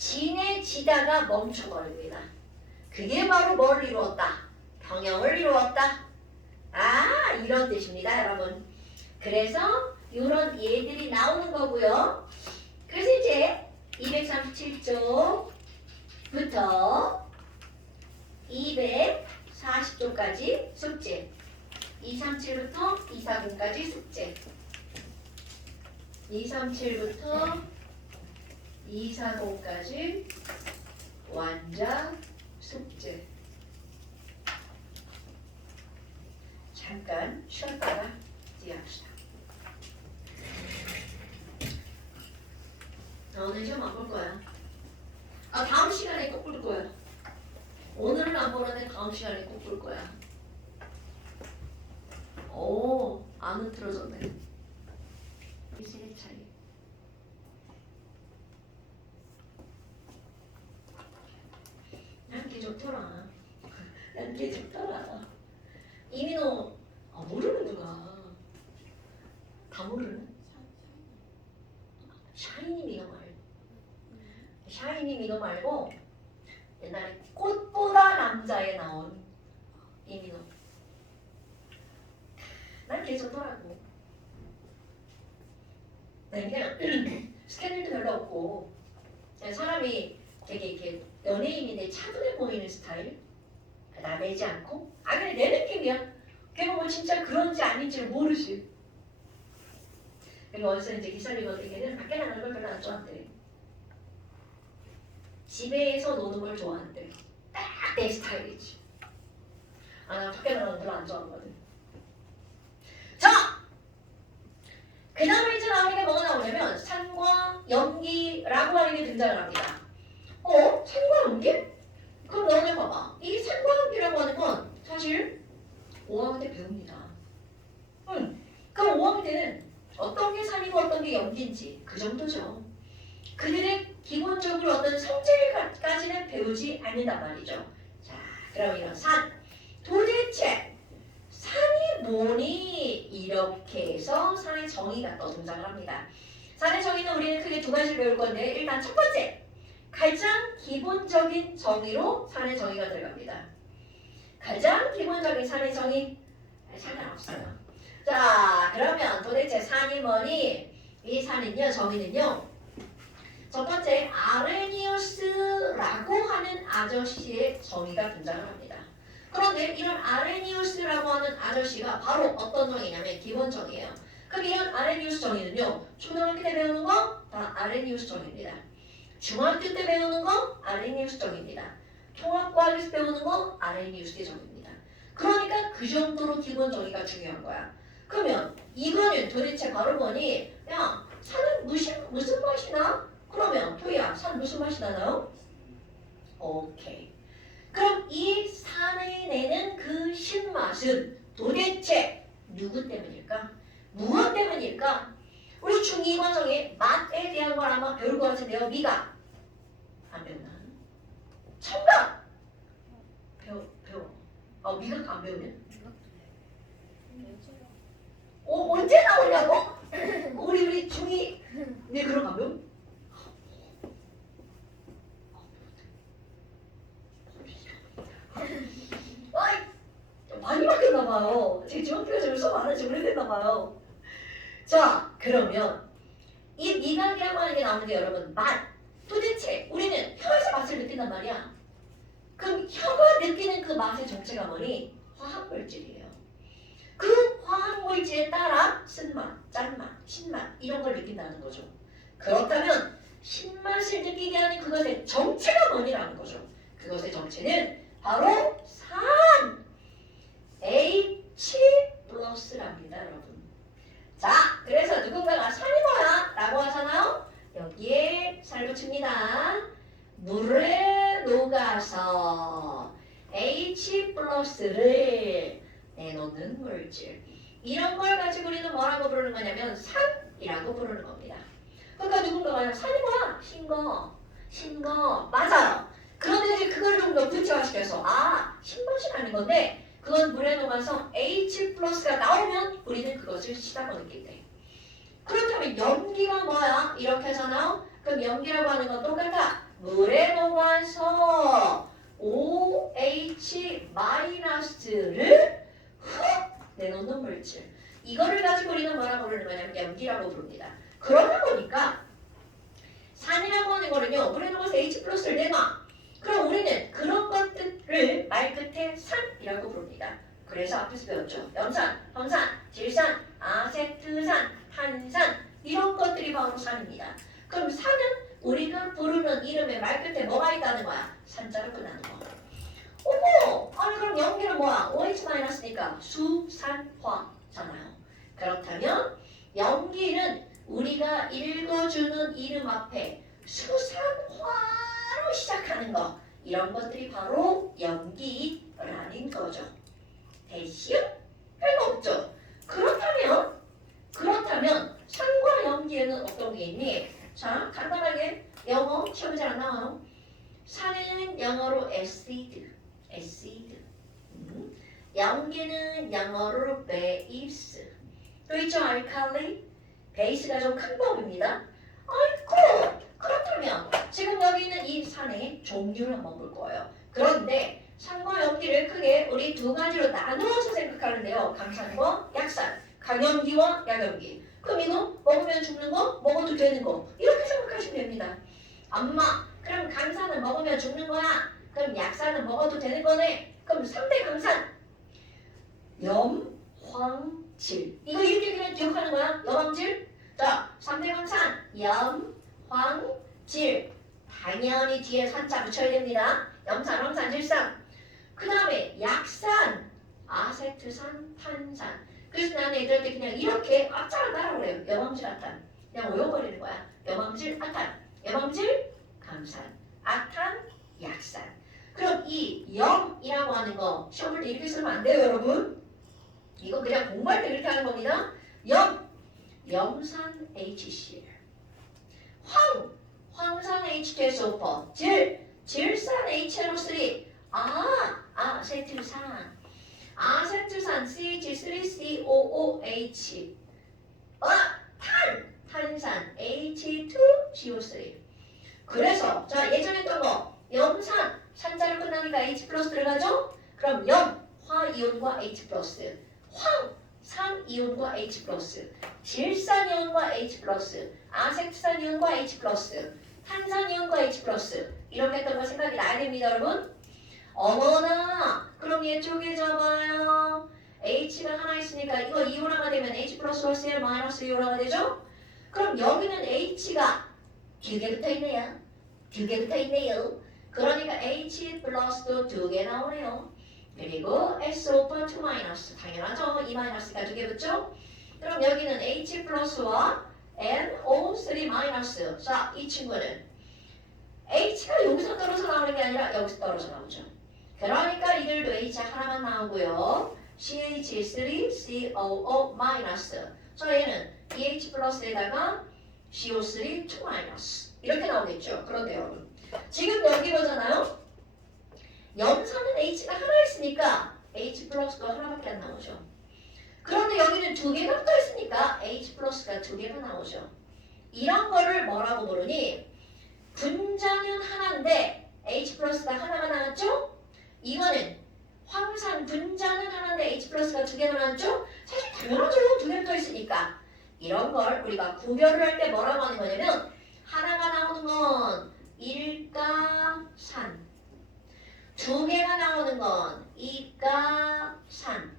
진해지다가 멈춰버립니다. 그게 바로 뭘 이루었다? 평형을 이루었다. 아, 이런 뜻입니다, 여러분. 그래서 이런 예들이 나오는 거고요. 그래서 이제 237쪽부터 240쪽까지 숙제. 237부터 240까지 숙제. 237부터 240까지 완자 숙제. 잠깐 쉬었다가 뒤합시다. 오늘 시험 안 볼 거야. 다음 시간에 꼭 볼 거야. 오늘은 안 보는데 다음 시간에 꼭 볼 거야. 오, 안 흐트러졌네. 이세 차이. 난 게 좋더라. 난 게 좋더라. 이민호, 모르는 누가. 다 모르는? 샤이니 이거 말고. 샤이니 이거 말고 옛날에 꽃보다 남자에 나온 이민호. 난 걔 좋더라고. 그냥 스캔들도 별로 없고 그냥 사람이 되게 이렇게 연예인인데 차분해 보이는 스타일. 나대지 않고 그냥 내 느낌이야. 걔 보면 진짜 그런지 아닌지를 모르지. 그리고 어디서 이제 기사리고 얘기는 밖에 나가는 걸 별로 안 좋아한대. 집에서 노는 걸 좋아한대. 딱 내 스타일이지. 나 밖에 나가는 걸 별로 안 좋아하거든. 자! 그 다음에 이제 나오는 게 뭐가 나오냐면 산과 염기라고 하는 게 등장을 합니다. 산과 염기? 그럼 너네 봐봐. 이 산과 염기라고 하는 건 사실 5학년 때 배웁니다. 그럼 5학년 때는 어떤 게 산이고 어떤 게 염기인지 그 정도죠. 그들의 기본적으로 어떤 성질까지는 배우지 않는단 말이죠. 자, 그럼 이런 산. 도대체 산이 뭐니? 이렇게 해서 산의 정의가 또 등장을 합니다. 산의 정의는 우리는 크게 두 가지를 배울 건데 일단 첫 번째, 가장 기본적인 정의로 산의 정의가 들어갑니다. 가장 기본적인 산의 정의 상관없어요. 자, 그러면 도대체 산이 뭐니? 이 산은요, 정의는요. 첫 번째, 아레니우스라고 하는 아저씨의 정의가 등장을 합니다. 그런데 이런 아레니우스라고 하는 아저씨가 바로 어떤 정의냐면 기본 정의예요. 그럼 이런 아레니우스 정의는요. 초등학교 때 배우는 거 다 아레니우스 정의입니다. 중학교 때 배우는 거 아레니우스 정의입니다. 통합과학에서 배우는 거 아레니우스의 정의입니다. 그러니까 그 정도로 기본 정의가 중요한 거야. 그러면 이거는 도대체 바로 뭐니? 야, 산은 무슨 맛이 나? 그러면 토이야, 산 무슨 맛이 나나요? 오케이. 그럼 이 산이 내는 그 신맛은 도대체 누구 때문일까? 무엇 때문일까? 우리 중2 과정에 맛에 대한 걸 아마 배울 것 같은데요. 미가 안 배우나? 청각 배워. 미각 안 배우냐? 언제 나오냐고? 우리 중2 네 그런 거 안 배워? 많이 바뀌었나봐요. 제 중학교에서 좀 수업 안 한지 오래됐나봐요. 자, 그러면 이 미각이라고 하는 게 나오는 게 여러분 맛. 도대체 우리는 혀에서 맛을 느낀단 말이야. 그럼 혀가 느끼는 그 맛의 정체가 뭐니? 화학물질이에요. 그 화학물질에 따라 쓴맛, 짠맛, 신맛 이런 걸 느낀다는 거죠. 그렇다면 신맛을 느끼게 하는 그것의 정체가 뭐니라는 거죠. 그것의 정체는 바로 산! H 플러스랍니다, 여러분. 자, 그래서 누군가가 산이 뭐야? 라고 하잖아요. 여기에 살 붙입니다. 물에 녹아서 H 플러스를 내놓는 물질. 이런 걸 가지고 우리는 뭐라고 부르는 거냐면 산이라고 부르는 겁니다. 그러니까 누군가가 산이 뭐야? 신거. 맞아요. 그런데 이제 그걸 좀 더 구체화시켜서 신맛이 나는 건데 그건 물에 녹아서 H 플러스가 나오면 우리는 그것을 시다고 느낄 때. 그렇다면 염기가 뭐야? 이렇게 하잖아요. 그럼 연기라고 하는 건 똑같아. 물에 녹아서 OH-를 훅 내놓는 물질. 이거를 가지고 우리는 뭐라고 부르는 거냐면 연기라고 부릅니다. 그러다 보니까 산이라고 하는 거는요. 물에 녹아서 H+를 내놔. 그럼 우리는 그런 것들을 말 끝에 산이라고 부릅니다. 그래서 앞에서 배웠죠. 염산, 황산, 질산, 아세트산, 탄산 이런 것들이 바로 산입니다. 그럼 산은 우리가 부르는 이름의 말 끝에 뭐가 있다는 거야? 산자로 끝나는 거. 어머! 아니 그럼 연기는 뭐야? OH-니까 수산화잖아요. 그렇다면 연기는 우리가 읽어주는 이름 앞에 수산화로 시작하는 거 이런 것들이 바로 연기라는 거죠. 대시요? 별거 없죠. 그렇다면 산과 연기에는 어떤 게 있니? 자 간단하게 영어 시험에 잘 안 나와요. 산은 영어로 acid. 연기는 영어로 base. 또 있죠 alkali. 베이스가 좀 큰 법입니다. 아이고 그렇다면 지금 여기 있는 이 산의 종류를 한번 볼 거예요. 그런데 산과 연기를 크게 우리 두 가지로 나누어서 생각하는데요. 강산과 약산, 강연기와 약연기. 그럼 이거 먹으면 죽는 거, 먹어도 되는 거 이렇게 생각하시면 됩니다. 엄마 그럼 강산은 먹으면 죽는 거야. 그럼 약산은 먹어도 되는 거네. 그럼 3대 강산 염, 황, 질. 이거 이렇게 그냥 기억하는 거야. 염황질. 자 3대 강산 염, 황, 질. 당연히 뒤에 산자 붙여야 됩니다. 염산, 황산, 질산. 그 다음에 약산, 아세트산, 탄산. 그래서 나는 이럴 때 그냥 이렇게 앞자를 따라고 그래요. 염황질, 아탄. 그냥 외워버리는 거야. 염황질, 아탄. 염황질, 강산. 아탄, 약산. 그럼 이 염이라고 하는 거 시험 볼 때 이렇게 쓰면 안 돼요, 여러분. 이거 그냥 공부할 때 이렇게 하는 겁니다. 염산 HCl. 황산 H2SO4. 질산 HNO3. 아세트산 CH3COOH. 탄산 H2CO3. 그래서 자 예전에 했던 거 염산 산자로 끝나니까 H 플러스 들어가죠? 그럼 화이온과 H 플러스, 황산 이온과 H 플러스, 질산 이온과 H 플러스, 아세트산 이온과 H 플러스, 탄산 이온과 H 플러스 이렇게 했던 거 생각이 나야 됩니다, 여러분. 어머나 그럼 얘쪽에 잡아요. H가 하나 있으니까 이거 이온화가 되면 H 플러스 Cl 마이너스 이온화가 되죠? 그럼 여기는 H가 두 개 붙어있네요. 그러니까 H 플러스도 2개 나오네요. 그리고 SO2 마이너스 당연하죠. 이 마이너스가 2개 붙죠? 그럼 여기는 H 플러스와 NO3 마이너스. 자, 이 친구는 H가 여기서 떨어져 나오는 게 아니라 여기서 떨어져 나오죠. 그러니까 이들도 H 하나만 나오고요. CH3COO 마이너스. 자, 얘는 EH 플러스에다가 CO3 2 마이너스. 이렇게 나오겠죠. 그런데 여러분 지금 여기 보잖아요. 염산은 H가 하나 있으니까 H 플러스도 하나밖에 안 나오죠. 그런데 여기는 2개가 붙어 있으니까 H 플러스가 2개가 나오죠. 이런 거를 뭐라고 부르니? 분자는 하나인데 H 플러스가 하나가 나왔죠? 이거는 황산 분자는 하나인데 H 플러스가 2개가 나왔죠? 사실 당연하죠. 2개 붙어 있으니까. 이런 걸 우리가 구별을 할 때 뭐라고 하는 거냐면 하나가 나오는 건 일가산, 2개가 나오는 건 이가산.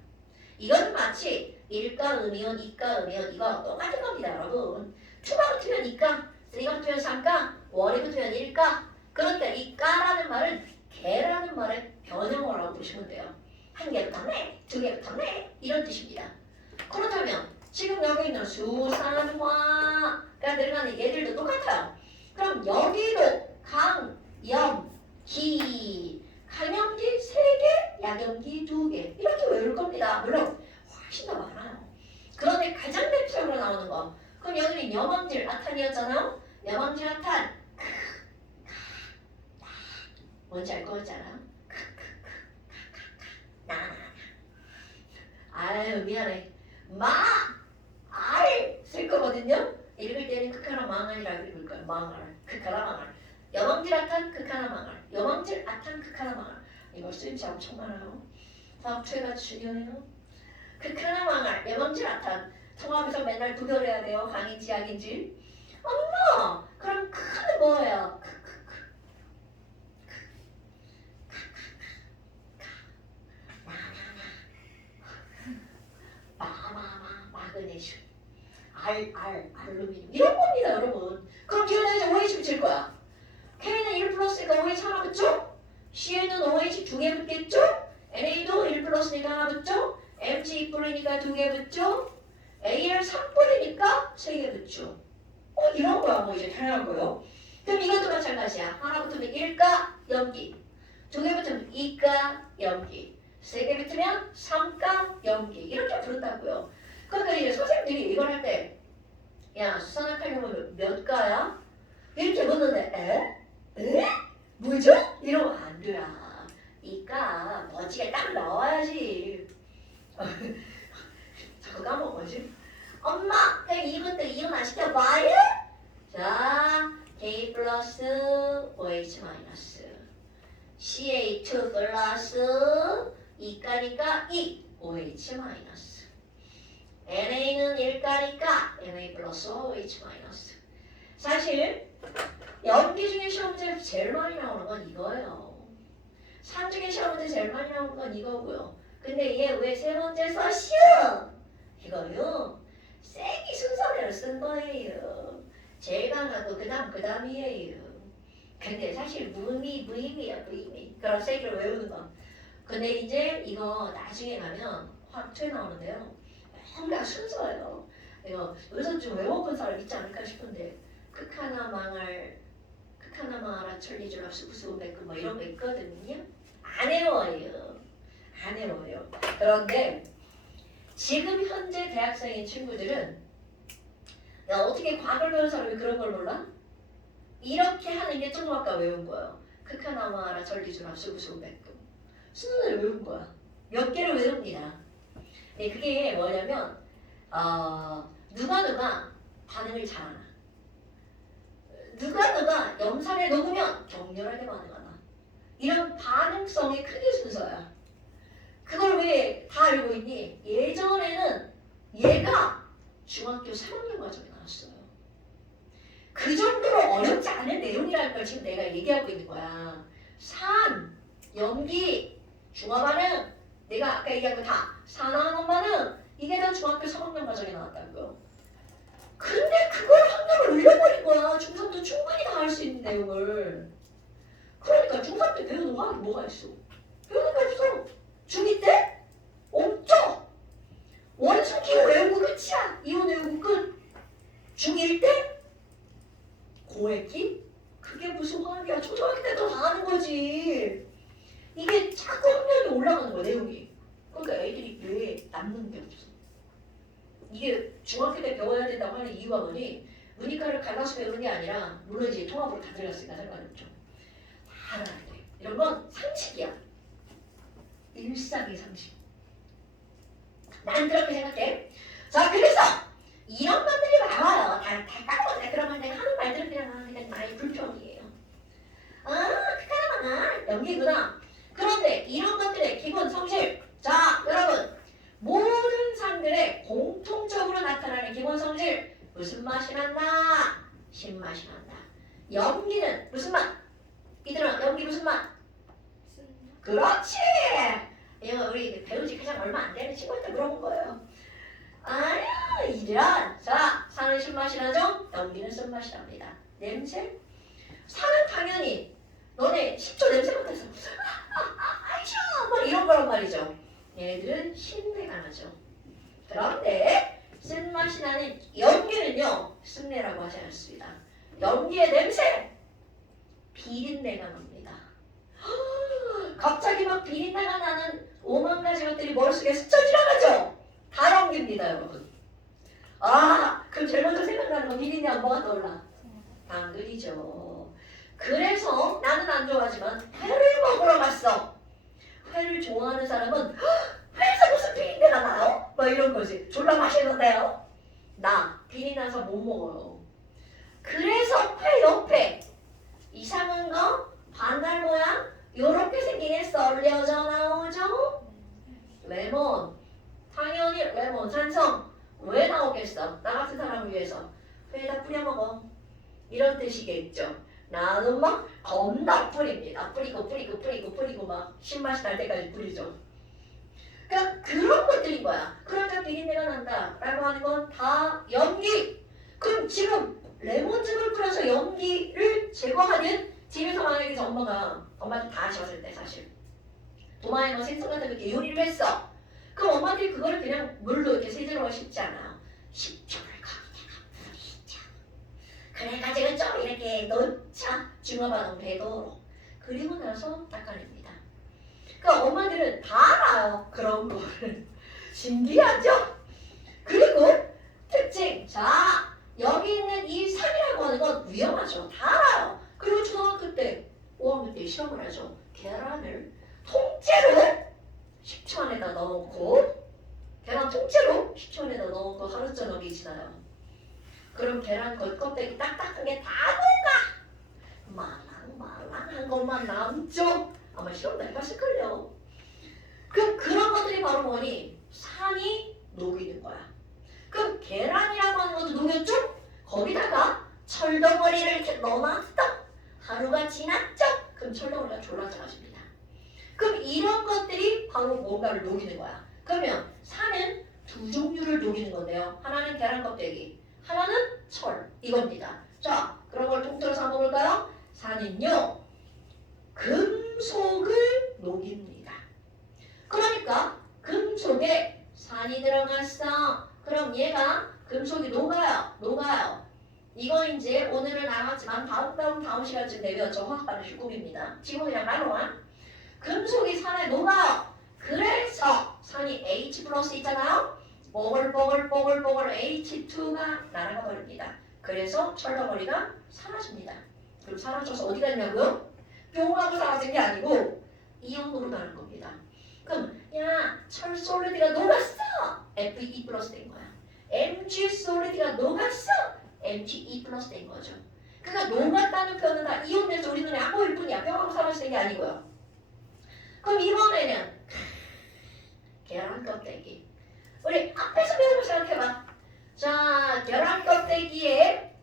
이건 마치 일가 음이온, 이가 음이온 이거 똑같은 겁니다, 여러분. 2가 붙으면 이가, 3가 붙으면 3가, 5이 붙으면 일가. 그러니까 이가라는 말은 개라는 말의 변형어라고 보시면 돼요. 1개 붙었네, 2개 붙었네 이런 뜻입니다. 그렇다면 지금 여기 있는 수산화가 들어가는 얘들도 똑같아요. 그럼 여기도 강, 염, 기, 강염기 3개, 약염기 2개 이렇게 외울 겁니다. 물론 훨씬 더 많아요. 그런데 가장 대표적으로 나오는 거 그럼 여기는 염황질 아탄이었잖아요. 염황질 아탄 뭔지 알 거 같잖아. 아유 미안해. 알 쓸 거거든요. 읽을 때는 극하나 망할이라고 읽을 거야. 망할. 극하나 망할. 여망질 아탄 극하나 망할. 여망질 아탄 극하나 망할. 이거 쓰임새 엄청 많아요. 화투가 중요해요. 극하나 망할. 여망질 아탄. 통합에서 맨날 구별해야 돼요. 강인지 약인지. 엄마! 그럼 크는 뭐예요? 마그네슘, 알루미늄 이런 겁니다, 여러분. 그럼 기운에 이제 OH 붙일 거야. K는 1 플러스니까 OH 하나 붙죠? C에는 OH 2개 붙겠죠? NA도 1 플러스니까 하나 붙죠? Mg 2뿌리니까 2개 붙죠? A를 3뿌리니까 3개 붙죠? 이런 거야, 뭐 이제 당연한 거요. 그럼 이것도 마찬가지야. 하나 붙으면 1가 염기, 2개 붙으면 2가 염기, 3개 붙으면 3가 염기 이렇게 부른다고요. 그러니까 이제 선생님들이 이걸 할 때, 야 수산학하려면 몇 가야? 이렇게 묻는데, 에? 뭐죠? 이러면 안 돼야. 이가 멋지게 딱 나와야지. 자꾸 까먹어지. 엄마, 그럼 이것도 이용 안 시켜봐요? 자, K 플러스 OH 마이너스, CH2 플러스 이가니까 2 OH 마이너스, NA는 1가니까 NA 플러스 OH 마이너스. 사실 연기 중에 시험 문제 제일 많이 나오는 건 이거예요. 산 중에 시험 문제 제일 많이 나오는 건 이거고요. 근데 얘 왜 세 번째 써시오? 이거요. 세기 순서대로 쓴 거예요. 제일 강하고 그 다음이에요. 근데 사실 무의미야, 무의미. 그런 세기를 외우는 거. 근데 이제 이거 나중에 가면 화투에 나오는데요. 뭔가 순서예요. 이거 여기서 좀 외워본 사람 있지 않을까 싶은데, 극하나 망할, 극하나 망하라 천리줄 합수 부수 백금 뭐 이런 거 있거든요. 안 외워요. 안 외워요. 그런데 지금 현재 대학생인 친구들은, 야 어떻게 과거를 배운 사람이 그런 걸 몰라? 이렇게 하는 게 조금 아까 외운 거예요. 극하나 망하라 천리줄 합수 부수 백금. 순서를 외운 거야. 몇 개를 외웁니다. 네, 그게 뭐냐면 누가 반응을 잘하나, 누가 염산에 녹으면 격렬하게 반응하나, 이런 반응성의 크기 순서야. 그걸 왜 다 알고 있니? 예전에는 얘가 중학교 3학년 과정에 나왔어요. 그 정도로 어렵지 않은 내용이라는 걸 지금 내가 얘기하고 있는 거야. 산, 염기, 중화반응, 내가 아까 얘기한 거 다 산화하는 반응, 이게 다 중학교 3학년 과정에 나왔다고요. 근데 그걸 학력을 올려버린 거야. 중3 도 충분히 다 할 수 있는 내용을. 그러니까 중3 때 배우는 과학이 뭐가 있어? 배우는 게 없어. 중2 때? 없죠. 원순 기호 외우고 끝이야. 이혼 외우고 끝. 중1 때? 고액기? 그게 무슨 화학이야. 초등학교 때도 다 하는 거지. 이게 자꾸 학력이 올라가는 거야, 내용이. 그러니까 애들이 뇌에 남는 게 없어. 이게 중학교 때 배워야 된다고 하는 이유가 뭐니? 문이과를 갈라서 배우는 게 아니라, 물론 이제 통합으로 다 들어갔으니까 상관없죠. 다 알아야 돼. 이런 건 상식이야. 일상의 상식. 난 그렇게 생각해. 자, 그래서 이런 것들이 나와요. 다 까먹었다. 그러면 내가 하는 말들은 그냥 나의 불평이에요. 그까마가 연기구나. 그런데 이런 것들의 기본 성질. 자, 여러분, 모든 산들의 공통적으로 나타나는 기본 성질. 무슨 맛이 난다? 신맛이 난다. 연기는 무슨 맛? 이들아, 연기 무슨 맛? 그렇지! 이거 우리 배운 지 가장 얼마 안 되는 친구한테 물어본 거예요. 아유, 이들아. 자, 산은 신맛이 나죠? 연기는 쓴맛이 납니다. 냄새? 산은 당연히 너네 10초 냄새 맡아서 아이샤! 막 이런 거란 말이죠. 얘네들은 신내가 나죠. 그런데 쓴맛이 나는 연기는요, 쓴내라고 하지 않습니다. 연기의 냄새, 비린내가 납니다. 갑자기 막 비린내가 나는 5만 가지 것들이 머릿속에 스쳐 지나가죠? 다 연기입니다, 여러분. 그럼 제일 먼저 생각나는 건 비린내 뭐가 떠올라? 당근이죠. 그래서 나는 안 좋아하지만 회를 먹으러 갔어. 회를 좋아하는 사람은 회에서 무슨 비린내가 나요? 뭐 이런 거지. 졸라 맛있는데요? 나 비린내나서 못 먹어요. 그래서 회 옆에 이상한 거 반달 모양 요렇게 생긴 게 썰려져 나오죠? 레몬. 당연히 레몬 산성. 왜 나오겠어? 나 같은 사람을 위해서. 회에다 뿌려 먹어. 이런 뜻이겠죠. 나는 막 겁나 뿌립니다. 뿌리고 막 신맛이 날 때까지 뿌리죠. 그러니까 그런 것들인 거야. 그러니까 비린내가 난다 라고 하는 건 다 연기. 그럼 지금 레몬즙을 뿌려서 연기를 제거하는 집에서 만약에 엄마한테 다 하셨을 때 사실 도마에 뭐 생선 같은 거 이렇게 요리를 했어. 그럼 엄마들이 그거를 그냥 물로 이렇게 세제로 쉽지 않아요. 식초를 거기다가 뿌리자. 그래가지고 좀 이렇게 넣자. 중화반응 되도록. 그리고 나서 닦아냅니다. 그러니까 엄마들은 다 알아요. 그런 거를. 신기하죠? 그리고 특징. 자, 여기 있는 이 산이라고 하는 건 위험하죠. 다 알아요. 그리고 초등학교 때, 5학년 때 시험을 하죠. 계란을 통째로 식초 안에다 넣어놓고 계란 통째로 식초 안에다 넣어놓고 하루 저녁이 지나요. 그럼 계란 겉껍데기 딱딱한 게 다 녹아. 말랑말랑한 것만 남죠. 아마 시험도 해봤을걸요. 그런 것들이 바로 뭐니? 산이 녹이는 거야. 그럼 계란이라고 하는 것도 녹였죠? 거기다가 철덩어리를 이렇게 넣어놨어. 하루가 지났죠? 그럼 철덩어리가 졸라 작아집니다. 그럼 이런 것들이 바로 뭔가를 녹이는 거야. 그러면 산은 두 종류를 녹이는 건데요. 하나는 계란 껍데기, 하나는 철. 이겁니다. 자, 그런 걸 통틀어서 한번 볼까요? 산은요, 금속을 녹입니다. 그러니까 금속에 산이 들어갔어. 그럼 얘가 금속이 녹아요. 이거 이제 오늘은 안 왔지만 다음 시간쯤 되면 저 화학반의 꿈입니다. 지금 그냥 말로만 금속이 산에 녹아요. 그래서 산이 H 플러스 있잖아요. 뽀글뽀글 H2가 날아가 버립니다. 그래서 철덩어리가 사라집니다. 그럼 사라져서 어디 갔냐고요? 뿅하고 사라진 게 아니고 이온으로 나는 겁니다. 그럼 야, 철 솔리드가 녹았어. Fe 플러스 된 거야. Mg 솔리드가 녹았어. Mge 플러스 된 거죠. 그러니까 녹았다는 표현은 다 이온 내서 우리 눈에 안 보일 뿐이야. 뿅하고 사라진 게 아니고요. 그럼 이번에는 계란 껍데기. 우리 앞에서 배운 거 생각해봐. 자, 계란 껍데기의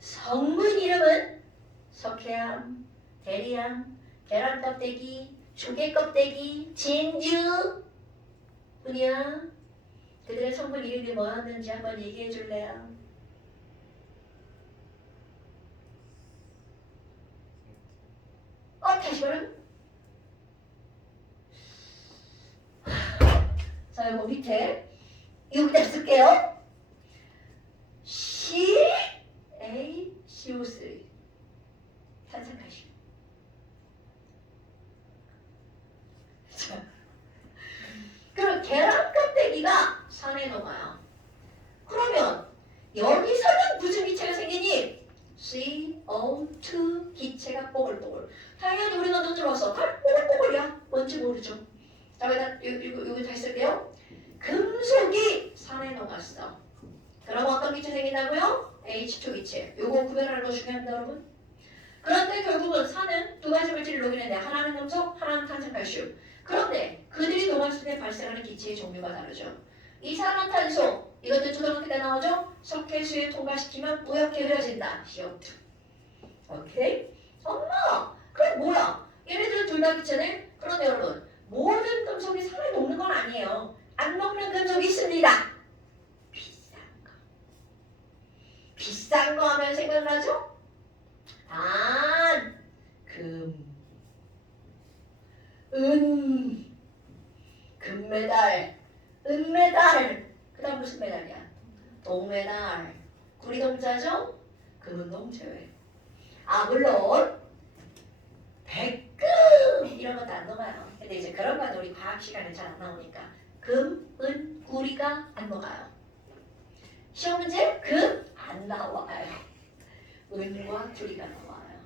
성분 이름은 석회암, 대리암, 계란 껍데기, 조개 껍데기, 진주 뿐이야. 그들의 성분 이름이 뭐였는지 한번 얘기해 줄래요? 다시 말해. 자, 이거 밑에 여기다 쓸게요. CaCO3 탄산칼슘. 자, 그럼 계란 껍데기가 산에 녹아요. 그러면 여기서는 무슨 기체가 생기니? CO2 기체가 뽀글뽀글. 당연히 우리가 눈 들어왔어. 다 뽀글뽀글이야. 뭔지 모르죠. 자, 여기 다시 쓸게요. 금속이 산에 녹았어. 그럼 어떤 기체 생긴다고요? H2 기체. 요거 구별하는 거 중요합니다, 여러분. 그런데 결국은 산은 두 가지 물질을 녹이는데 하나는 금속, 하나는 탄산칼슘. 그런데 그들이 녹았을 때 발생하는 기체의 종류가 다르죠. 이산화탄소, 이것도 초등학교 때 나오죠? 석회수에 통과시키면 뿌옇게 흐려진다. CO2. 오케이? 엄마! 그럼 뭐야? 얘네들은 둘 다 기체네? 그런데 여러분, 모든 금속이 산에 녹는 건 아니에요. 안 녹는 금속이 있습니다. 비싼 거 하면 생각나죠? 단, 금, 은, 금메달, 은메달. 그 다음 무슨 메달이야? 동메달. 구리동자죠? 금은 동제외. 아, 물론 백금 이런 것도 안 녹아요. 근데 이제 그런 건 우리 과학 시간에 잘 안 나오니까 금, 은, 구리가 안 녹아요. 시험 문제 금 안 나와요. 은과 구리가 나와요.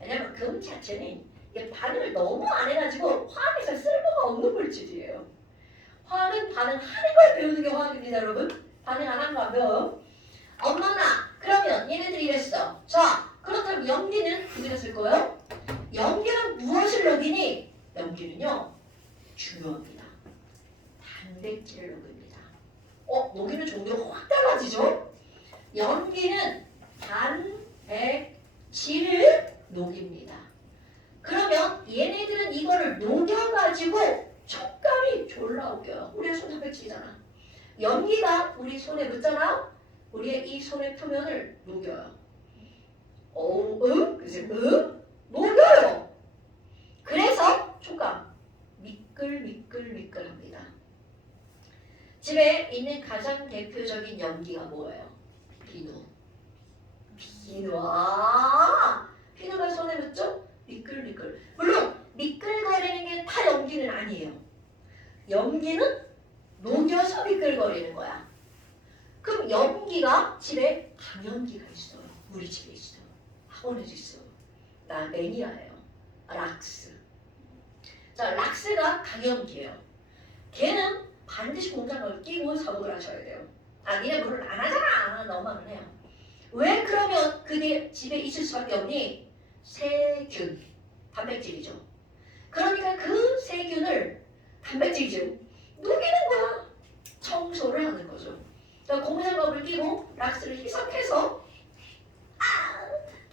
왜냐면 금 자체는 이게 반응을 너무 안 해가지고 화학에서 쓸모가 없는 물질이에요. 화학은 반응하는 걸 배우는 게 화학입니다, 여러분. 반응 안 하는 거 안 배워요. 엄마나 그러면 얘네들이 이랬어. 자, 그렇다면 염기는 어디다 쓸 거예요? 염기는 무엇을 녹이니? 염기는요, 중요합니다. 단백질을 녹입니다. 녹이는 종류가 확 달라지죠? 염기는 단백질을 녹입니다. 그러면 얘네들은 이거를 녹여가지고 촉감이 졸라 웃겨요. 우리의 손 단백질이잖아. 염기가 우리 손에 묻잖아. 우리의 이 손의 표면을 녹여요. 그치? 녹여요. 그래서 촉감 미끌미끌미끌합니다. 집에 있는 가장 대표적인 염기가 뭐예요? 비누. 비누가 손에 묻죠? 미끌미끌. 물론 미끌거리는 게 다 염기는 아니에요. 염기는 녹여서 미끌거리는 거야. 그럼 염기가 집에 강염기가 있어요. 우리 집에 있어요. 학원에도 있어요. 나 매니아예요. 락스. 자, 락스가 강염기예요. 걔는 반드시 공장을 끼고 작업을 하셔야 돼요. 니네 물을 안 하잖아. 너만 해요. 왜 그러면 그게 집에 있을 수밖에 없니? 세균, 단백질이죠. 그러니까 그 세균을 단백질이죠. 녹이는 거야. 청소를 하는 거죠. 그러니까 고무장갑을 끼고 락스를 희석해서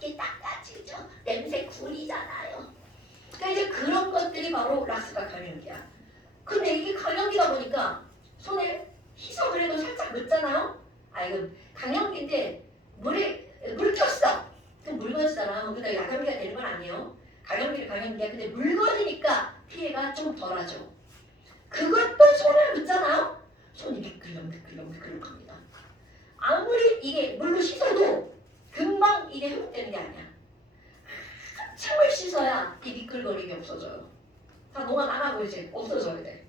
이게 닦아지죠. 냄새 구리잖아요. 그러니까 이제 그런 것들이 바로 락스가 강염기야. 근데 이게 강염기다 보니까 손에 희석을 해도 살짝 묻잖아요. 이거 강염기인데 물 꼈어. 그럼 묽어지잖아. 그러다 약염기가 되는 건 아니에요. 강염기는 강염기야. 근데 묽어지니까 피해가 좀 덜하죠. 그것도 손에 묻잖아요. 손이 미끌미끌합니다. 아무리 이게 물로 씻어도 금방 이게 회복되는 게 아니야. 한참을 씻어야 이 미끌거림이 없어져요. 다 녹아 나가고 이제 없어져야 돼.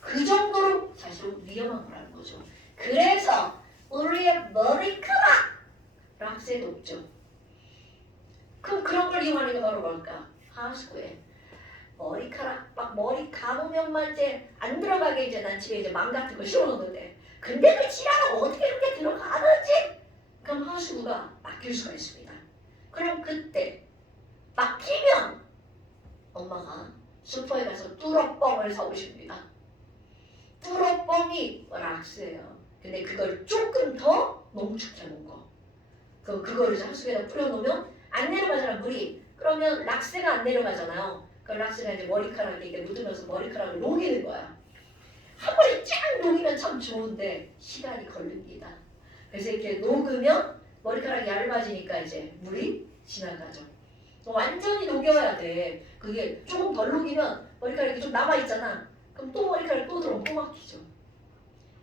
그 정도로 사실 위험한 거라는 거죠. 그래서 우리의 머리카락 락스에 녹죠. 그럼 그런 걸 이용하는 게 바로 뭘까? 하수구에 머리카락 막 머리 감으면만 이제 안 들어가게 이제 난 집에 이제 망 같은 거 씌워놓는데 근데 그 지랄은 어떻게 그렇게 들어가는지? 그럼 하수구가 막힐 수가 있습니다. 그럼 그때 막히면 엄마가 슈퍼에 가서 뚫어뻥을 사오십니다. 뚫어뻥이 락스예요. 근데 그걸 조금 더 농축해 놓은 거. 그거를 이제 하수구에다 뿌려놓으면 안 내려가잖아 물이. 그러면 락스가 안 내려가잖아요. 그 락스가 이제 머리카락에 이게 묻으면서 머리카락을 녹이는 거야. 한 번에 쫙 녹이면 참 좋은데 시간이 걸립니다. 그래서 이렇게 녹으면 머리카락이 얇아지니까 이제 물이 지나가죠. 완전히 녹여야 돼. 그게 조금 덜 녹이면 머리카락이 좀 남아있잖아. 그럼 또 머리카락이 또 들어오면 또 막히죠.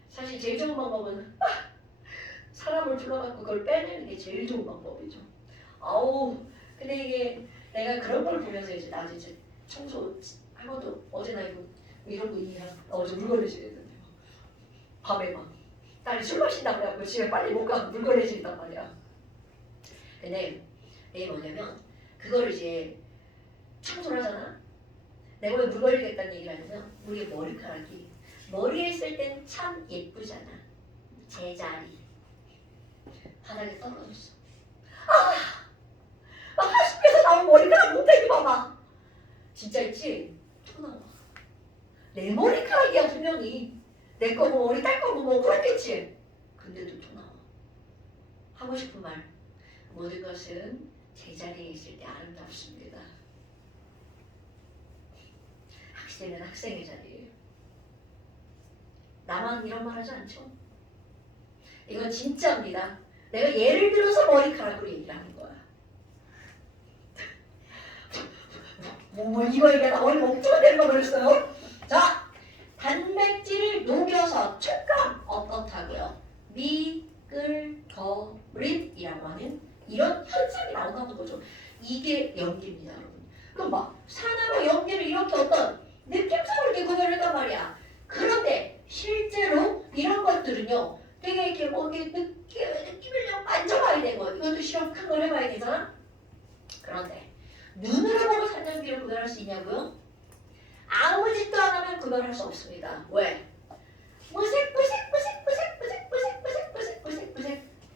사실 제일 좋은 방법은 사람을 불러갖고 그걸 빼내는 게 제일 좋은 방법이죠. 근데 이게 내가 그런 걸 보면서 이제 나도 이제 청소 한 번도 어제 나 이런 거 있냐? 어제 물 걸레질 했는데 밤에 막 딸이 술 마신다고 그래갖고 집에 빨리 못 가고 물 걸레질이단 말이야. 근데 이게 뭐냐면 그거를 이제 청소를 하잖아. 내가 왜 물 걸리겠다는 얘기를 하냐면 우리 머리카락이 머리에 있을 땐 참 예쁘잖아. 제자리 바닥에 떨어졌어. 하수구에서 나온 머리카락 뭉탱이 봐봐. 진짜 있지? 또 나와. 내 머리카락이야 분명히. 내 거 뭐 머리 딸 거고 뭐 그렇겠지. 근데도 또 나와. 하고 싶은 말. 모든 것은 제자리에 있을 때 아름답습니다. 학생은 학생의 자리예요. 나만 이런 말 하지 않죠? 이건 진짜입니다. 내가 예를 들어서 머리카락으로 얘기를 하는 거야. 이거 얘기하다 머리가 엄청 되는 거 그랬어요? 자, 단백질을 녹여서 촉감 어떻다고요? 미끌거림이라고 하는 이런 현상이 나온다는 거죠. 이게 연기입니다, 여러분. 그럼 막 산화로 연기를 이렇게 어떤 느낌상으로 이렇게 구별했단 말이야. 그런데 실제로 이런 것들은요, 되게 이렇게 느낌을 좀 만져봐야 되고, 이것도 실험 큰 걸 해봐야 되잖아. 그런데 눈으로 보고 산전기를 구별할 수 있냐고요? 아무 짓도 안 하면 구별할 수 없습니다. 왜? 무색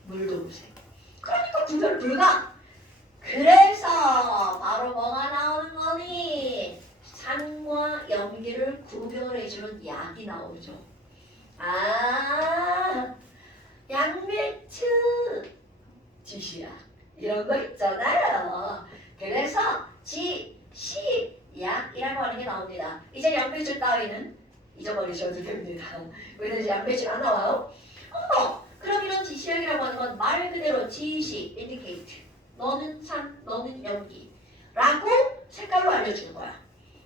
물도 무색. 구별 불가. 그래서 바로 뭐가 나오는 거니? 산과 염기를 구별해주는 약이 나오죠. 아, 양배추 지시약 이런 거 있잖아요. 그래서 지시약이라고 하는 게 나옵니다. 이제 양배추 따위는 잊어버리셔도 됩니다. 왜냐면 이제 양배추 안 나와요. 그럼 이런 지시약이라고 하는 건 말 그대로 지시, indicate. 너는 산, 너는 염기 라고 색깔로 알려주는 거야.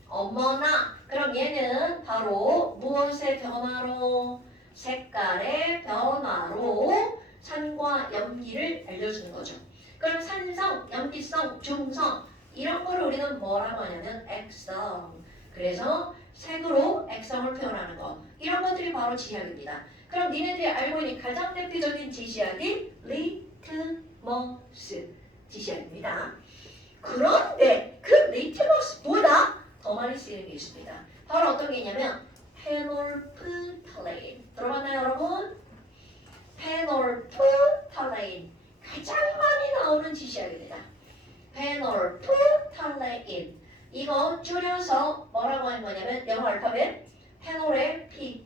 어머나, 그럼 얘는 바로 무엇의 변화로? 색깔의 변화로 산과 염기를 알려주는 거죠. 그럼 산성, 염기성, 중성 이런 거를 우리는 뭐라고 하냐면 액성. 그래서 색으로 액성을 표현하는 거. 이런 것들이 바로 지시약입니다. 그럼 니네들이 알고 있는 가장 대표적인 지시약이 리트머스 지시약입니다. 그런데 그 리트머스보다 더 많이 쓰이는 게 있습니다. 바로 어떤 게 있냐면 페놀프탈레인. 들어봤나요 여러분? 페놀프탈레인 가장 많이 나오는 지시약입니다. 페놀프탈레인 이거 줄여서 뭐라고 하는 거냐면 영어 알파벳 페놀의 P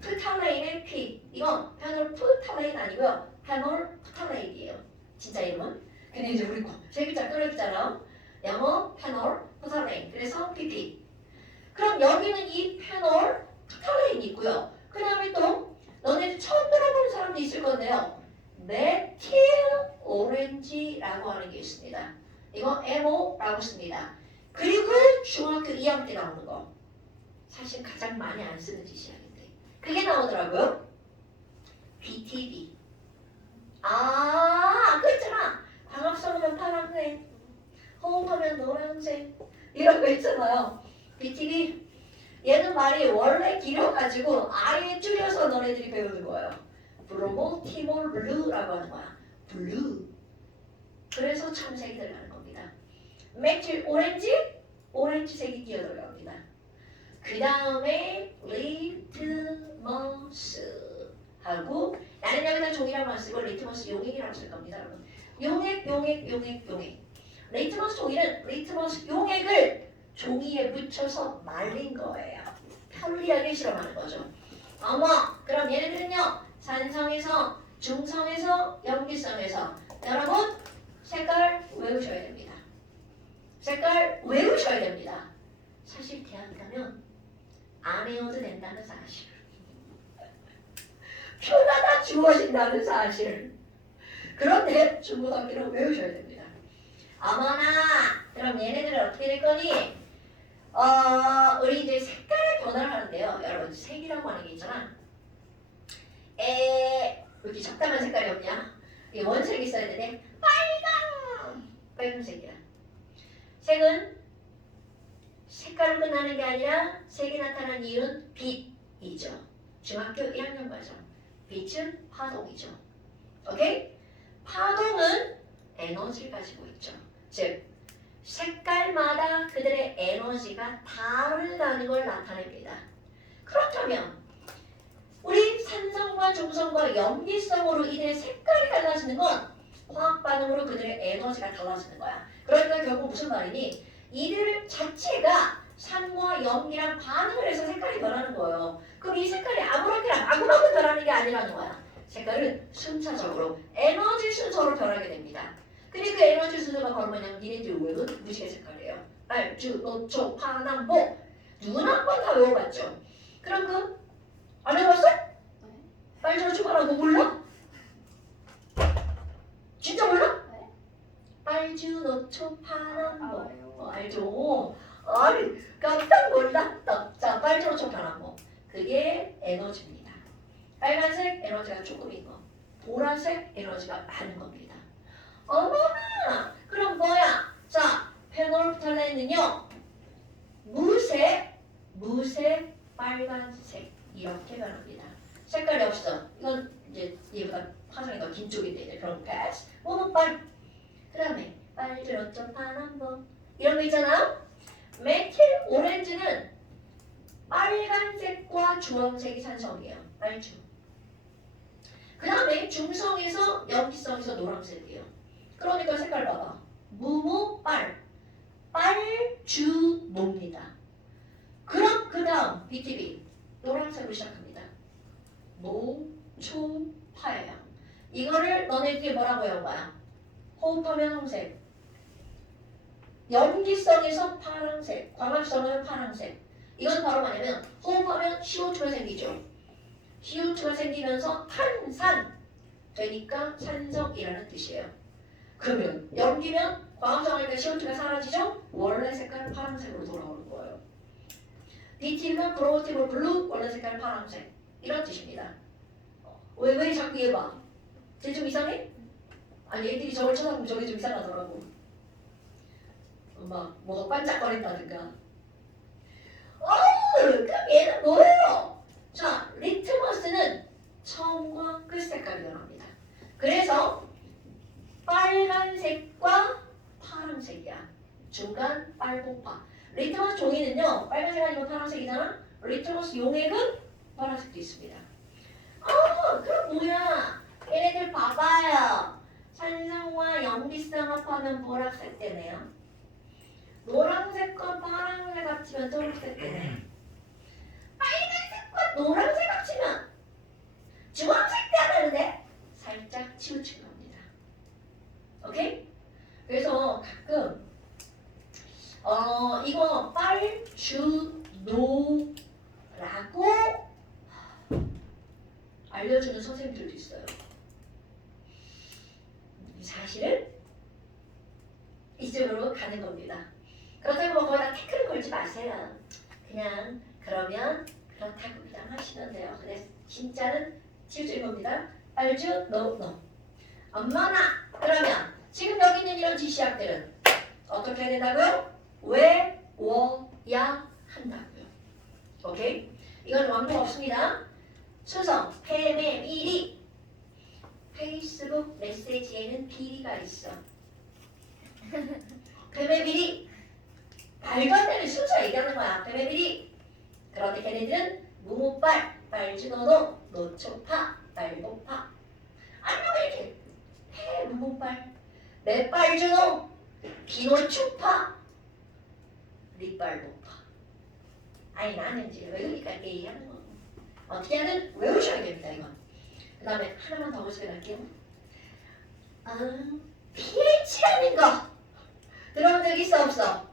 프탈레인의 P 이건 페놀프탈레인 아니고요. 페놀프탈레인이에요. 진짜 이름은. 근데 이제 우리 세 글자 끊었잖아. 영어 페놀프탈레인 그래서 PP. 그럼 여기는 이 페놀프탈레인이 있고요. 그 다음에 또 너네들 처음 들어보는 사람도 있을 건데요. 메틸 오렌지라고 하는 게 있습니다. 이거 MO라고 씁니다. 그리고 중학교 2학년 때 나오는 거. 사실 가장 많이 안 쓰는 지시약인데 그게 나오더라고요. BTB. 그거 있잖아. 광합성하면 파란색, 호흡하면 노란색 이런 거 있잖아요. BTB. 얘는 말이 원래 길어가지고 아예 줄여서 너네들이 배우는 거예요. 브로모티몰 블루라고 하는 거야. 블루. 그래서 청색이 들어가는 겁니다. 메틸 오렌지, 오렌지색이 끼어 들어갑니다. 그 다음에 리트머스 하고 나는 여기다 종이라고 쓰고 리트머스 용액이라고 쓸 겁니다. 여러분. 용액. 리트머스 종이는 리트머스 용액을 종이에 묻혀서 말린 거예요. 편리하게 실험하는 거죠. 그럼 얘네들은요. 산성에서, 중성에서, 염기성에서 여러분 색깔 외우셔야 됩니다. 색깔 외우셔야 됩니다. 사실 대학 가면 안 외워도 된다는 사실. 표가 다 주어진다는 사실. 그런데 중고등학교는 외우셔야 됩니다. 그럼 얘네들은 어떻게 될 거니? 우리 이제 색깔의 변화를 하는데요. 여러분 색이라고 하는 게 있잖아. 왜 이렇게 적당한 색깔이 없냐? 이 원색이 있어야 되네. 빨간색이야. 색은 색깔로 끝나는 게 아니라 색이 나타나는 이유는 빛이죠. 중학교 1학년 과정. 빛은 파동이죠. 오케이? 파동은 에너지를 가지고 있죠. 즉 색깔마다 그들의 에너지가 다르다는 걸 나타냅니다. 그렇다면 우리 산성과 중성과 염기성으로 이들의 색깔이 달라지는 건 화학 반응으로 그들의 에너지가 달라지는 거야. 그러니까 결국 무슨 말이니? 이들 자체가 산과 염기랑 반응을 해서 색깔이 변하는 거예요. 그럼 이 색깔이 아무렇게나 마구마구 변하는 게 아니라는 거야. 색깔은 순차적으로 에너지 순서로 변하게 됩니다. 근데 그 에너지 순서가 바로 뭐냐면 니네들이 외운 무지개 색깔이에요. 빨주, 노초, 파랑, 보. 누구나 한 번 다 외워봤죠? 그럼 안 외워봤어? 빨주, 노초, 파랑, 보 몰라? 진짜 몰라? 빨주, 노초, 파랑, 보. 알죠? 아니 깜짝 놀랐다. 자, 빨주, 노초, 파랑, 보. 그게 에너지입니다. 빨간색 에너지가 조금인 거. 보라색 에너지가 많은 겁니다. 어머나! 그럼 뭐야? 자, 페놀프탈레인은요. 무색, 빨간색 이렇게 변합니다. 색깔이 없어. 이건 이제 얘보다 화장이 더 긴 쪽인데 이제 그런 패스. 모노빨. 그 다음에 빨주노초 파란보 이런 거 있잖아. 메틸 오렌지는 빨간색과 주황색이 산성이에요. 빨주. 그 다음에 중성에서 염기성에서 노란색이에요. 그러니까 색깔 봐봐. 무무빨. 빨주노입니다. 그럼 그 다음 BTB 노란색으로 시작합니다. 노초파예요. 이거를 너네들이 뭐라고 외운 거야? 호흡하면 홍색. 염기성에서 파란색. 광합성은 파란색. 이건 바로 뭐냐면 호흡하면 CO2가 생기죠. CO2가 생기면서 탄산 되니까 산성이라는 뜻이에요. 그러면 염기면 광합성이니까 CO2가 사라지죠? 원래 색깔은 파란색으로 돌아오는 거예요. BT는 프로모티브 블루, 원래 색깔은 파란색. 이런 뜻입니다. 왜 자꾸 얘 봐? 쟤 좀 이상해? 아니 애들이 저걸 쳐다보면 저게 좀 이상하더라고. 막 뭐가 반짝거린다든가. 그럼 얘는 뭐예요? 자, 리트머스는 처음과 끝 색깔이 변합니다. 그래서 빨간색과 파란색이야. 중간 빨공파. 리트머스 종이는요, 빨간색 아니면 파란색이잖아. 리트머스 용액은 파란색도 있습니다. 그럼 뭐야? 얘네들 봐봐요. 산성과 염기성 합하면 보라색 되네요. 노란색과 파란색 합치면 초록색 되네. 빨간색과 노란색 합치면 주황색 되는데 살짝 치우친 겁니다. 오케이? 그래서 가끔 이거 빨주노라고 알려주는 선생님들도 있어요. 사실은 이쪽으로 가는 겁니다. 그렇다고 뭐 거기다 태클을 걸지 마세요. 그냥 그러면 그렇다고 그냥 하시면 돼요. 근데 진짜는 치우칠 겁니다. 알죠? No. 엄마나 그러면 지금 여기 있는 이런 지시약들은 어떻게 해야 된다고요? 외워야 한다고요. 오케이? 이건 왕복 없습니다. 수성, 팸의 미리. 페이스북 메시지에는 비리가 있어. 팸의 비리. 말도 안 되는 순서 얘기하는 거야. 팸의 비리. 그런데 걔네들은 무무빨, 빨주노노, 노초파, 빨복파. 아니면 이렇게 무무빨, 매빨주노, 비노초파, 리빨복파. 아니 나는 이제 외우니까 이렇게 얘기하는 거. 어떻게 하든 외우셔야 됩니다 이건. 그 다음에 하나만 더 설명할게요. pH라는 거 들어본 적 있어 없어?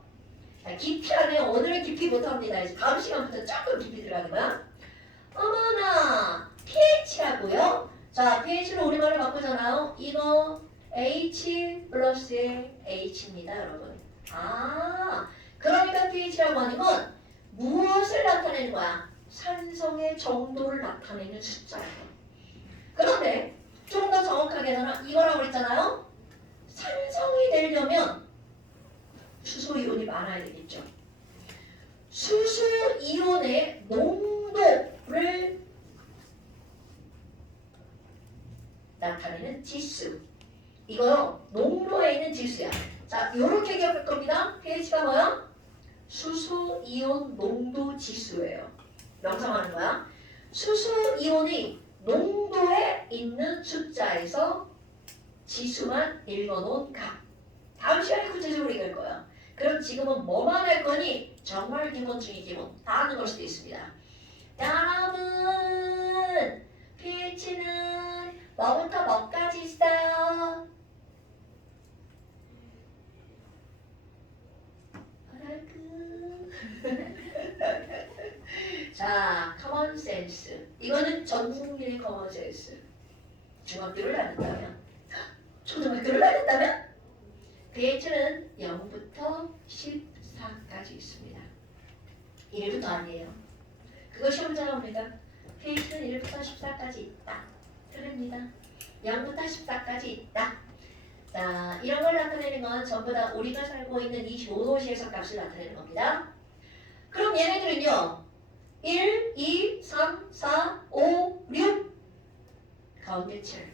자, 깊이라면 오늘은 깊이 못합니다. 이제 다음 시간부터 조금 깊이 들어가는 거야. 어머나 pH라고요? 자 pH로 우리말로 바꾸잖아요. 이거 H 플러스의 H입니다 여러분. 그러니까 pH라고 하는 건 무엇을 나타내는 거야? 산성의 정도를 나타내는 숫자예요. 그런데 좀 더 정확하게는 이거라고 그랬잖아요. 산성이 되려면 수소이온이 많아야 되겠죠. 수소이온의 농도를 나타내는 지수. 이거 농도에 있는 지수야. 자, 이렇게 기억할 겁니다. pH가 뭐야? 수소이온 농도 지수예요. 명상하는 거야. 수소이온이 농도에 있는 숫자에서 지수만 읽어놓은 값. 다음 시간에 구체적으로 읽을 거야. 그럼 지금은 뭐만 할 거니? 정말 기본 중에 기본. 다 하는 걸 수도 있습니다. 여러분, pH는 뭐부터 뭐까지 있어요? 자, 커먼 센스. 이거는 전 국민의 커먼 센스. 중학교를 다녔다면, 초등학교를 다녔다면, pH는 0부터 14까지 있습니다. 1부터 아니에요. 그거 시험자가 옵니다. pH는 1부터 14까지 있다. 틀립니다. 0부터 14까지 있다. 자, 이런 걸 나타내는 건 전부 다 우리가 살고 있는 25도시에서 값을 나타내는 겁니다. 그럼 얘네들은요. 1, 2, 3, 4, 5, 6 가운데 7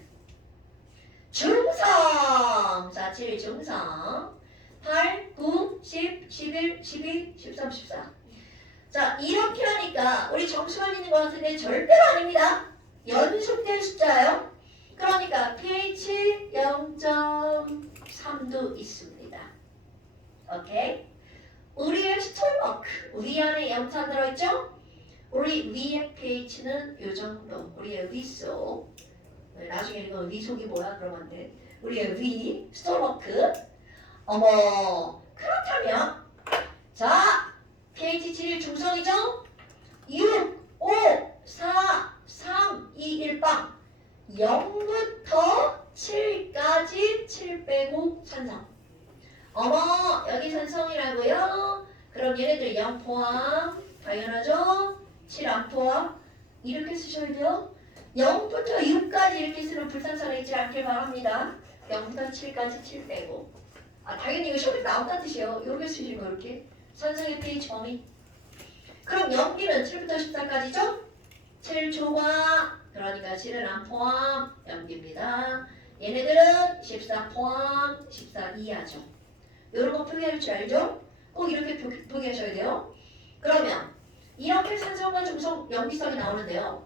중성. 자, 7 중성. 8, 9, 10, 11, 12, 13, 14. 자, 이렇게 하니까 우리 점수 걸리는 것 같은데 절대로 아닙니다. 연속된 숫자예요. 그러니까 pH 0.3도 있습니다. 오케이? 우리의 스토마크, 위 안에 염산 들어있죠? 우리 위의 pH는 이 정도. 우리의 위속. 나중에 이거 위속이 뭐야? 그러면 안 돼. 우리의 위, 스토마크. 어머, 그렇다면 자, pH 7 중성이죠? 6, 5, 4, 3, 2, 1 빵. 0부터 7까지 7 빼고 산성. 어머, 여기 산성이라고요? 그럼 얘네들 0 포함. 당연하죠? 7 안 포함. 이렇게 쓰셔야 돼요. 0부터 6까지 이렇게 쓰면 불산성이 있지 않길 바랍니다. 0부터 7까지 7 빼고. 아, 당연히 이거 시험에 나온다는 뜻이에요. 이렇게 쓰시고 이렇게. 산성의 pH 범위. 그럼 염기는 7부터 14까지죠? 7 초과. 그러니까 7은 안 포함. 염기입니다. 얘네들은 14 포함. 14 이하죠. 이런 거 표기할 줄 알죠? 꼭 이렇게 표기하셔야 돼요. 그러면 이렇게 산성과 중성 염기성이 나오는데요.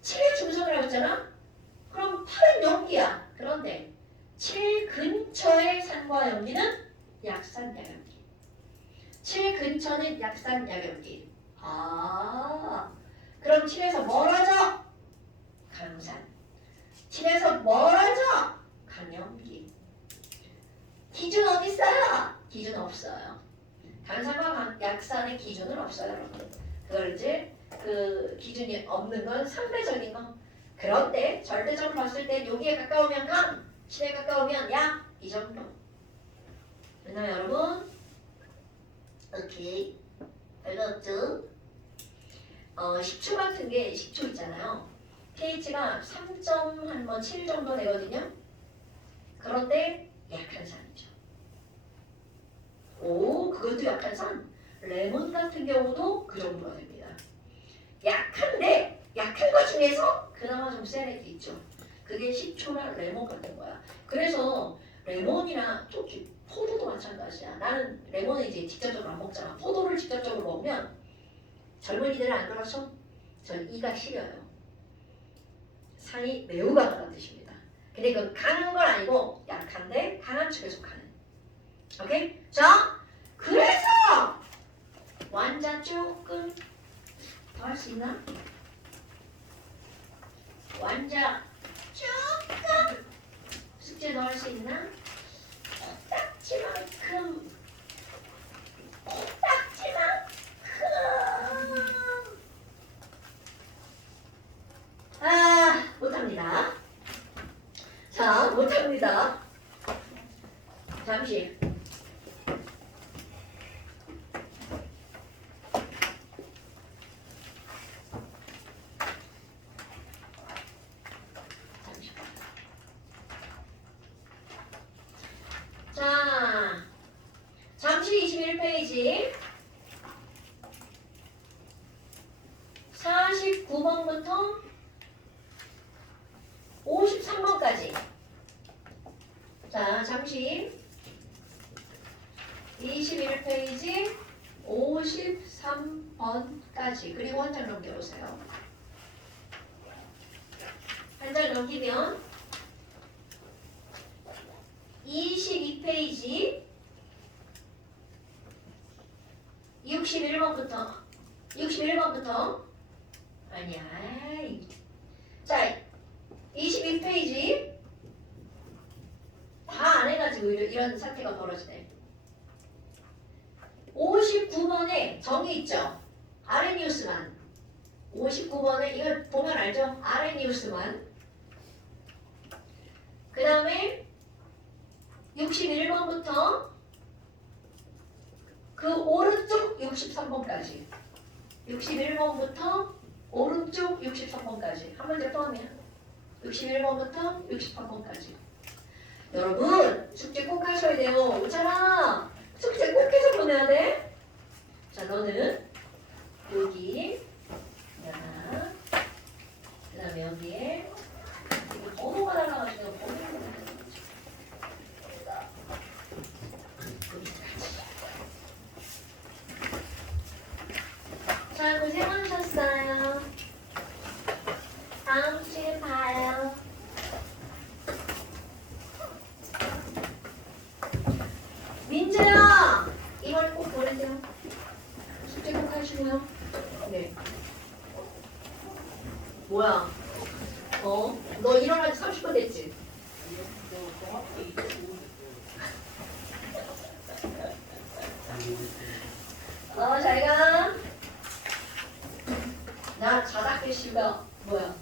7의 중성이라고 했잖아? 그럼 8은 염기야. 그런데 7 근처의 산과 염기는 약산 약염기. 7 근처는 약산 약염기. 아, 그럼 7에서 멀어져? 강산. 7에서 멀어져? 강염기. 기준 어디 있어요? 기준 없어요. 강산과 약산의 기준은 없어요, 여러분. 그걸 이제 그 기준이 없는 건 상대적인 거. 그런데 절대적으로 봤을 때 여기에 가까우면 강, 7에 가까우면 약, 이 정도. 됐나요, 여러분? 오케이. 알겠죠? 10초 같은 게 10초 있잖아요. pH가 3.7 정도 되거든요. 그런데 약한 산이죠. 오, 그것도 약한 산. 레몬 같은 경우도 그 정도가 됩니다. 약한데 약한 것 중에서 그나마 좀 센 애도 있죠. 그게 식초나 레몬 같은 거야. 그래서 레몬이나 특히 포도도 마찬가지야. 나는 레몬을 이제 직접적으로 안 먹잖아. 포도를 직접적으로 먹으면 젊은이들은 안 그렇죠? 전 이가 시려요. 산이 매우 강하다는 뜻입니다. 근데 그 강한 건 아니고 약한데 강한 축에 속하는. 오케이? 자, 그래서 완자 조금 더 할 수 있나? 완자 조금 숙제 더 할 수 있나? 코딱지만큼 아, 못합니다. 자, 못합니다. 잠시. 자, 잠시 21페이지 49번부터 53번까지. 자, 잠시 21페이지 53번까지. 그리고 한 장 넘겨보세요. 한 장 넘기면 22페이지 61번부터 아니야. 자, 22페이지 다 안 해가지고 이런 사태가 벌어지네. 59번에 정의 있죠? 아레니우스만. 59번에 이거 보면 알죠? 아레니우스만. 그 다음에 61번부터 그 오른쪽 63번까지. 61번부터 오른쪽 63번까지. 한 문제 포함이야. 61번부터 63번까지. 여러분, 숙제 꼭 하셔야 돼요. 오잖아. 숙제 꼭 해서 보내야 돼. 자, 너는 여기 하나, 그 다음에 여기에 이거 번호가 달라가지고 번호를 자, 고생 많으셨어요. 다음 주에 봐요. 안 돼요? 숙제 꼭 하시고요. 네. 뭐야? 너 일어날 때 30분 됐지? 잘 가. 나 자다 깨시가 뭐야?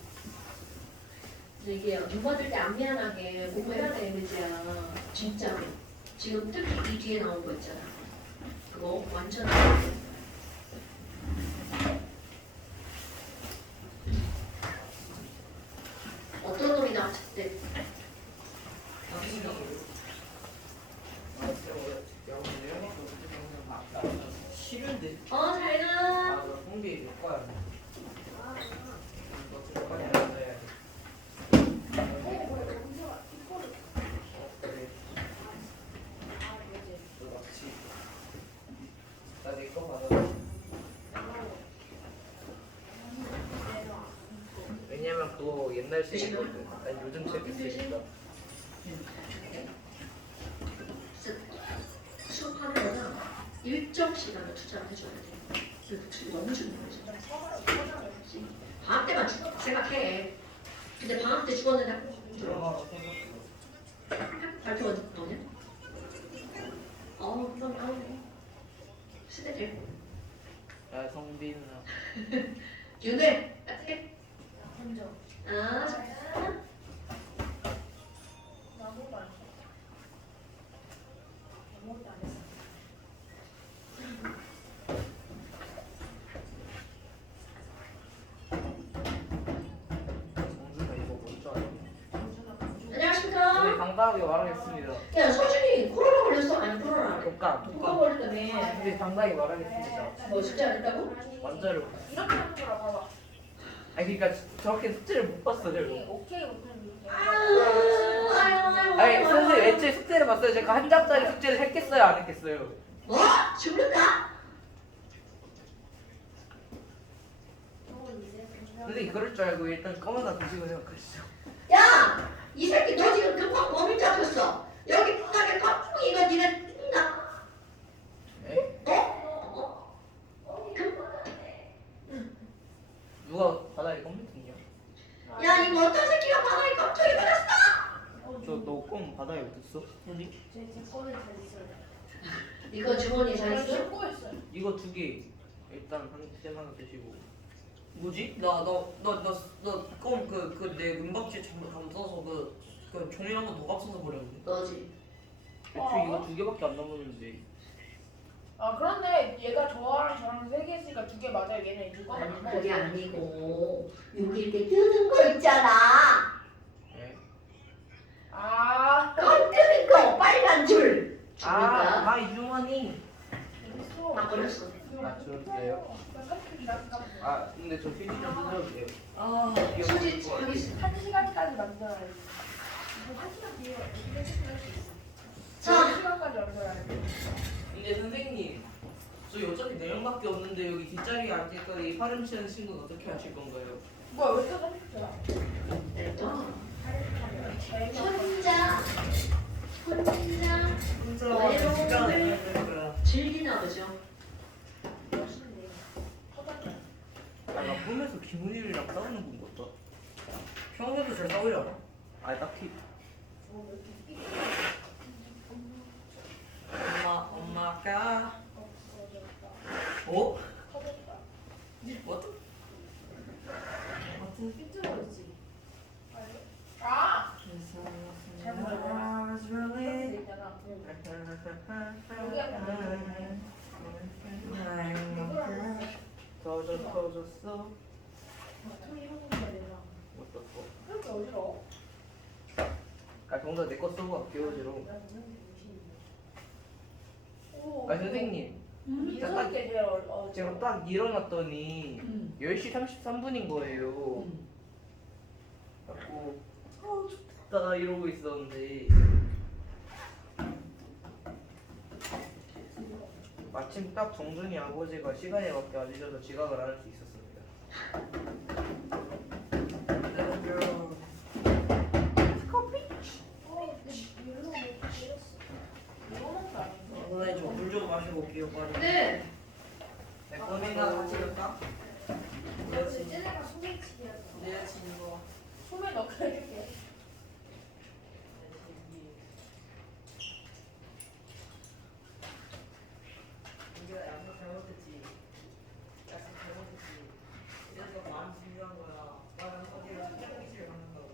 이게 눈 받을 때 안 미안하게 공부해야 돼, 그지야. 진짜로. 지금 특히 이 뒤에 나온 거 있잖아. 그거 완전 안 돼. 어떤 놈이 나왔을 때? 싫은데. 잘 가. 너 홍비 몇 거야? 너 몇 거냐? 그래. 너 맞지? 나 내 거 받아. 왜냐면 그거 옛날 책이거든. 난 요즘 책 있으니까. 수업하는 거는 일정 시간을 투자를 해줘야 돼. 그리고 너무 중요해. 방학 때만 죽었다 생각해. 근데 방학 때 죽었는데 들어. 발표 너냐? 그럼 나오네. 스테들. 야 성빈아. 윤혜, 어떻게? 먼저. 잘 가. 아무것도 안 했어. 아무것도 안 했어. 정준아 이거 뭔지 알아? 저희 안녕하십니까? 당당하게 말하겠습니다. 야, 서준이 코로나 걸렸어? 아니, 코로나. 독감. 독감 걸렸다며. 저희 당당하게 말하겠습니다. 뭐 숙제 안 했다고? 완자로. 이렇게 하는 거라 봐봐. 아니 그러니까 저렇게 숙제를 못 봤어 제가. 오케이 못하는 거. 아니 선생님 애초에 숙제를 봤어요. 제가 한 장짜리 숙제를 했겠어요 안 했겠어요? 뭐? 죽는다? 선생님 그럴 줄 알고 일단 꺼마다 드시고 생각하시죠. 야! 이 새끼 너 지금 금방 범인 잡혔어. 여기 바닥에 깍꿍이가 니네 뜬다. 에? 금방. 누가 바닥에 컴퓨터냐? 야, 이거 어떤 새끼가 바닥에 깍꿍이 받았어? 저너껌 바닥에 묻었어? 선생님? 제 거는 잘 있어요. 이거 주머니에 잘 있어? 신고 했어요. 이거 두 개 일단 한쌤 하나 드시고. 뭐지? 나껌그내 은박지 전부 감싸서 그 종이 한 번 더 감싸서 버렸는데. 너지. 애초에 이거 두 개밖에 안 남았는데. 아 그런데 얘가 저랑 세 개 있으니까 두 개 맞아요. 얘는 이거 아니, 그게 아니고 여기 이렇게 뜨는 거 있잖아. 에? 아 껌 뜨는 거 빨간 줄. 죽는다. 마이 주머니. 있어. 다 버렸어. 아 저런데요? 아 근데 저 휴지 좀 뜯어도 돼요? 아, 수지 여기 있어. 한 시간까지 만들어야 돼. 이거 한 시간 뒤에 할수 있어. 자. 한 시간까지 만들어야 돼. 근데 선생님, 저희 어차피 4명밖에 없는데 여기 뒷자리에 앉으니까 이 발음 치는 친구는 어떻게 하실 건가요? 뭐야 왜 또 컴퓨터야? 혼자 혼자 외로움을 즐기나 보죠. 아나 꿈에서 김은일이랑 싸우는 건 같다. 평소에도 잘 싸우지 않아? 아 딱히 엄마가 어? What? 삐뚤어졌지. 아! 터졌어. 어떡어? 그렇게 어지러워? 아 정답 내거 쓰고 갈게요 지로. 아 선생님 민소할 때 제일 제가 딱 일어났더니 10시 33분인 거예요. 자꾸 좋다 이러고 있었는데 마침 딱 정준이 아버지가 시간에 맞게 와주셔서 지각을 안 할 수 있었습니다. 선생님 저물 좀 좀 마셔볼게요, 빨리. 네. 맥건이나 같이 갈까? 그렇지. 쟤네가 소매치기야. 내가 지는 거. 소매 넣게 해줄게. 우리가 약속 잘못했지. 약속 잘못했지. 그래서 마음 중요한 거야. 나는 어디를 택시를 받는다고.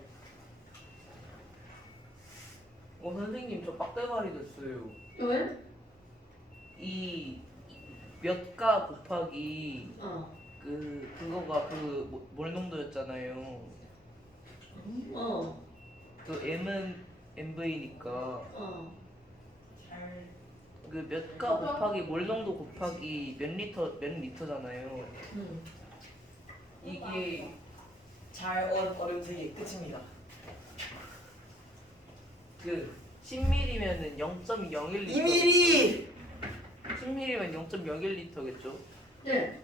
선생님 저 빡대가리 됐어요. 왜? 이 몇가 곱하기 어. 그거가 몰농도였잖아요. 어. 그 m은 mv니까 어. 그 몇가 곱하기 몰농도 곱하기 몇 리터잖아요. 이게 잘 어른생의 끝입니다. 그 10ml면은 0.01리터. 2ml. 10ml면 0.01리터겠죠? 네.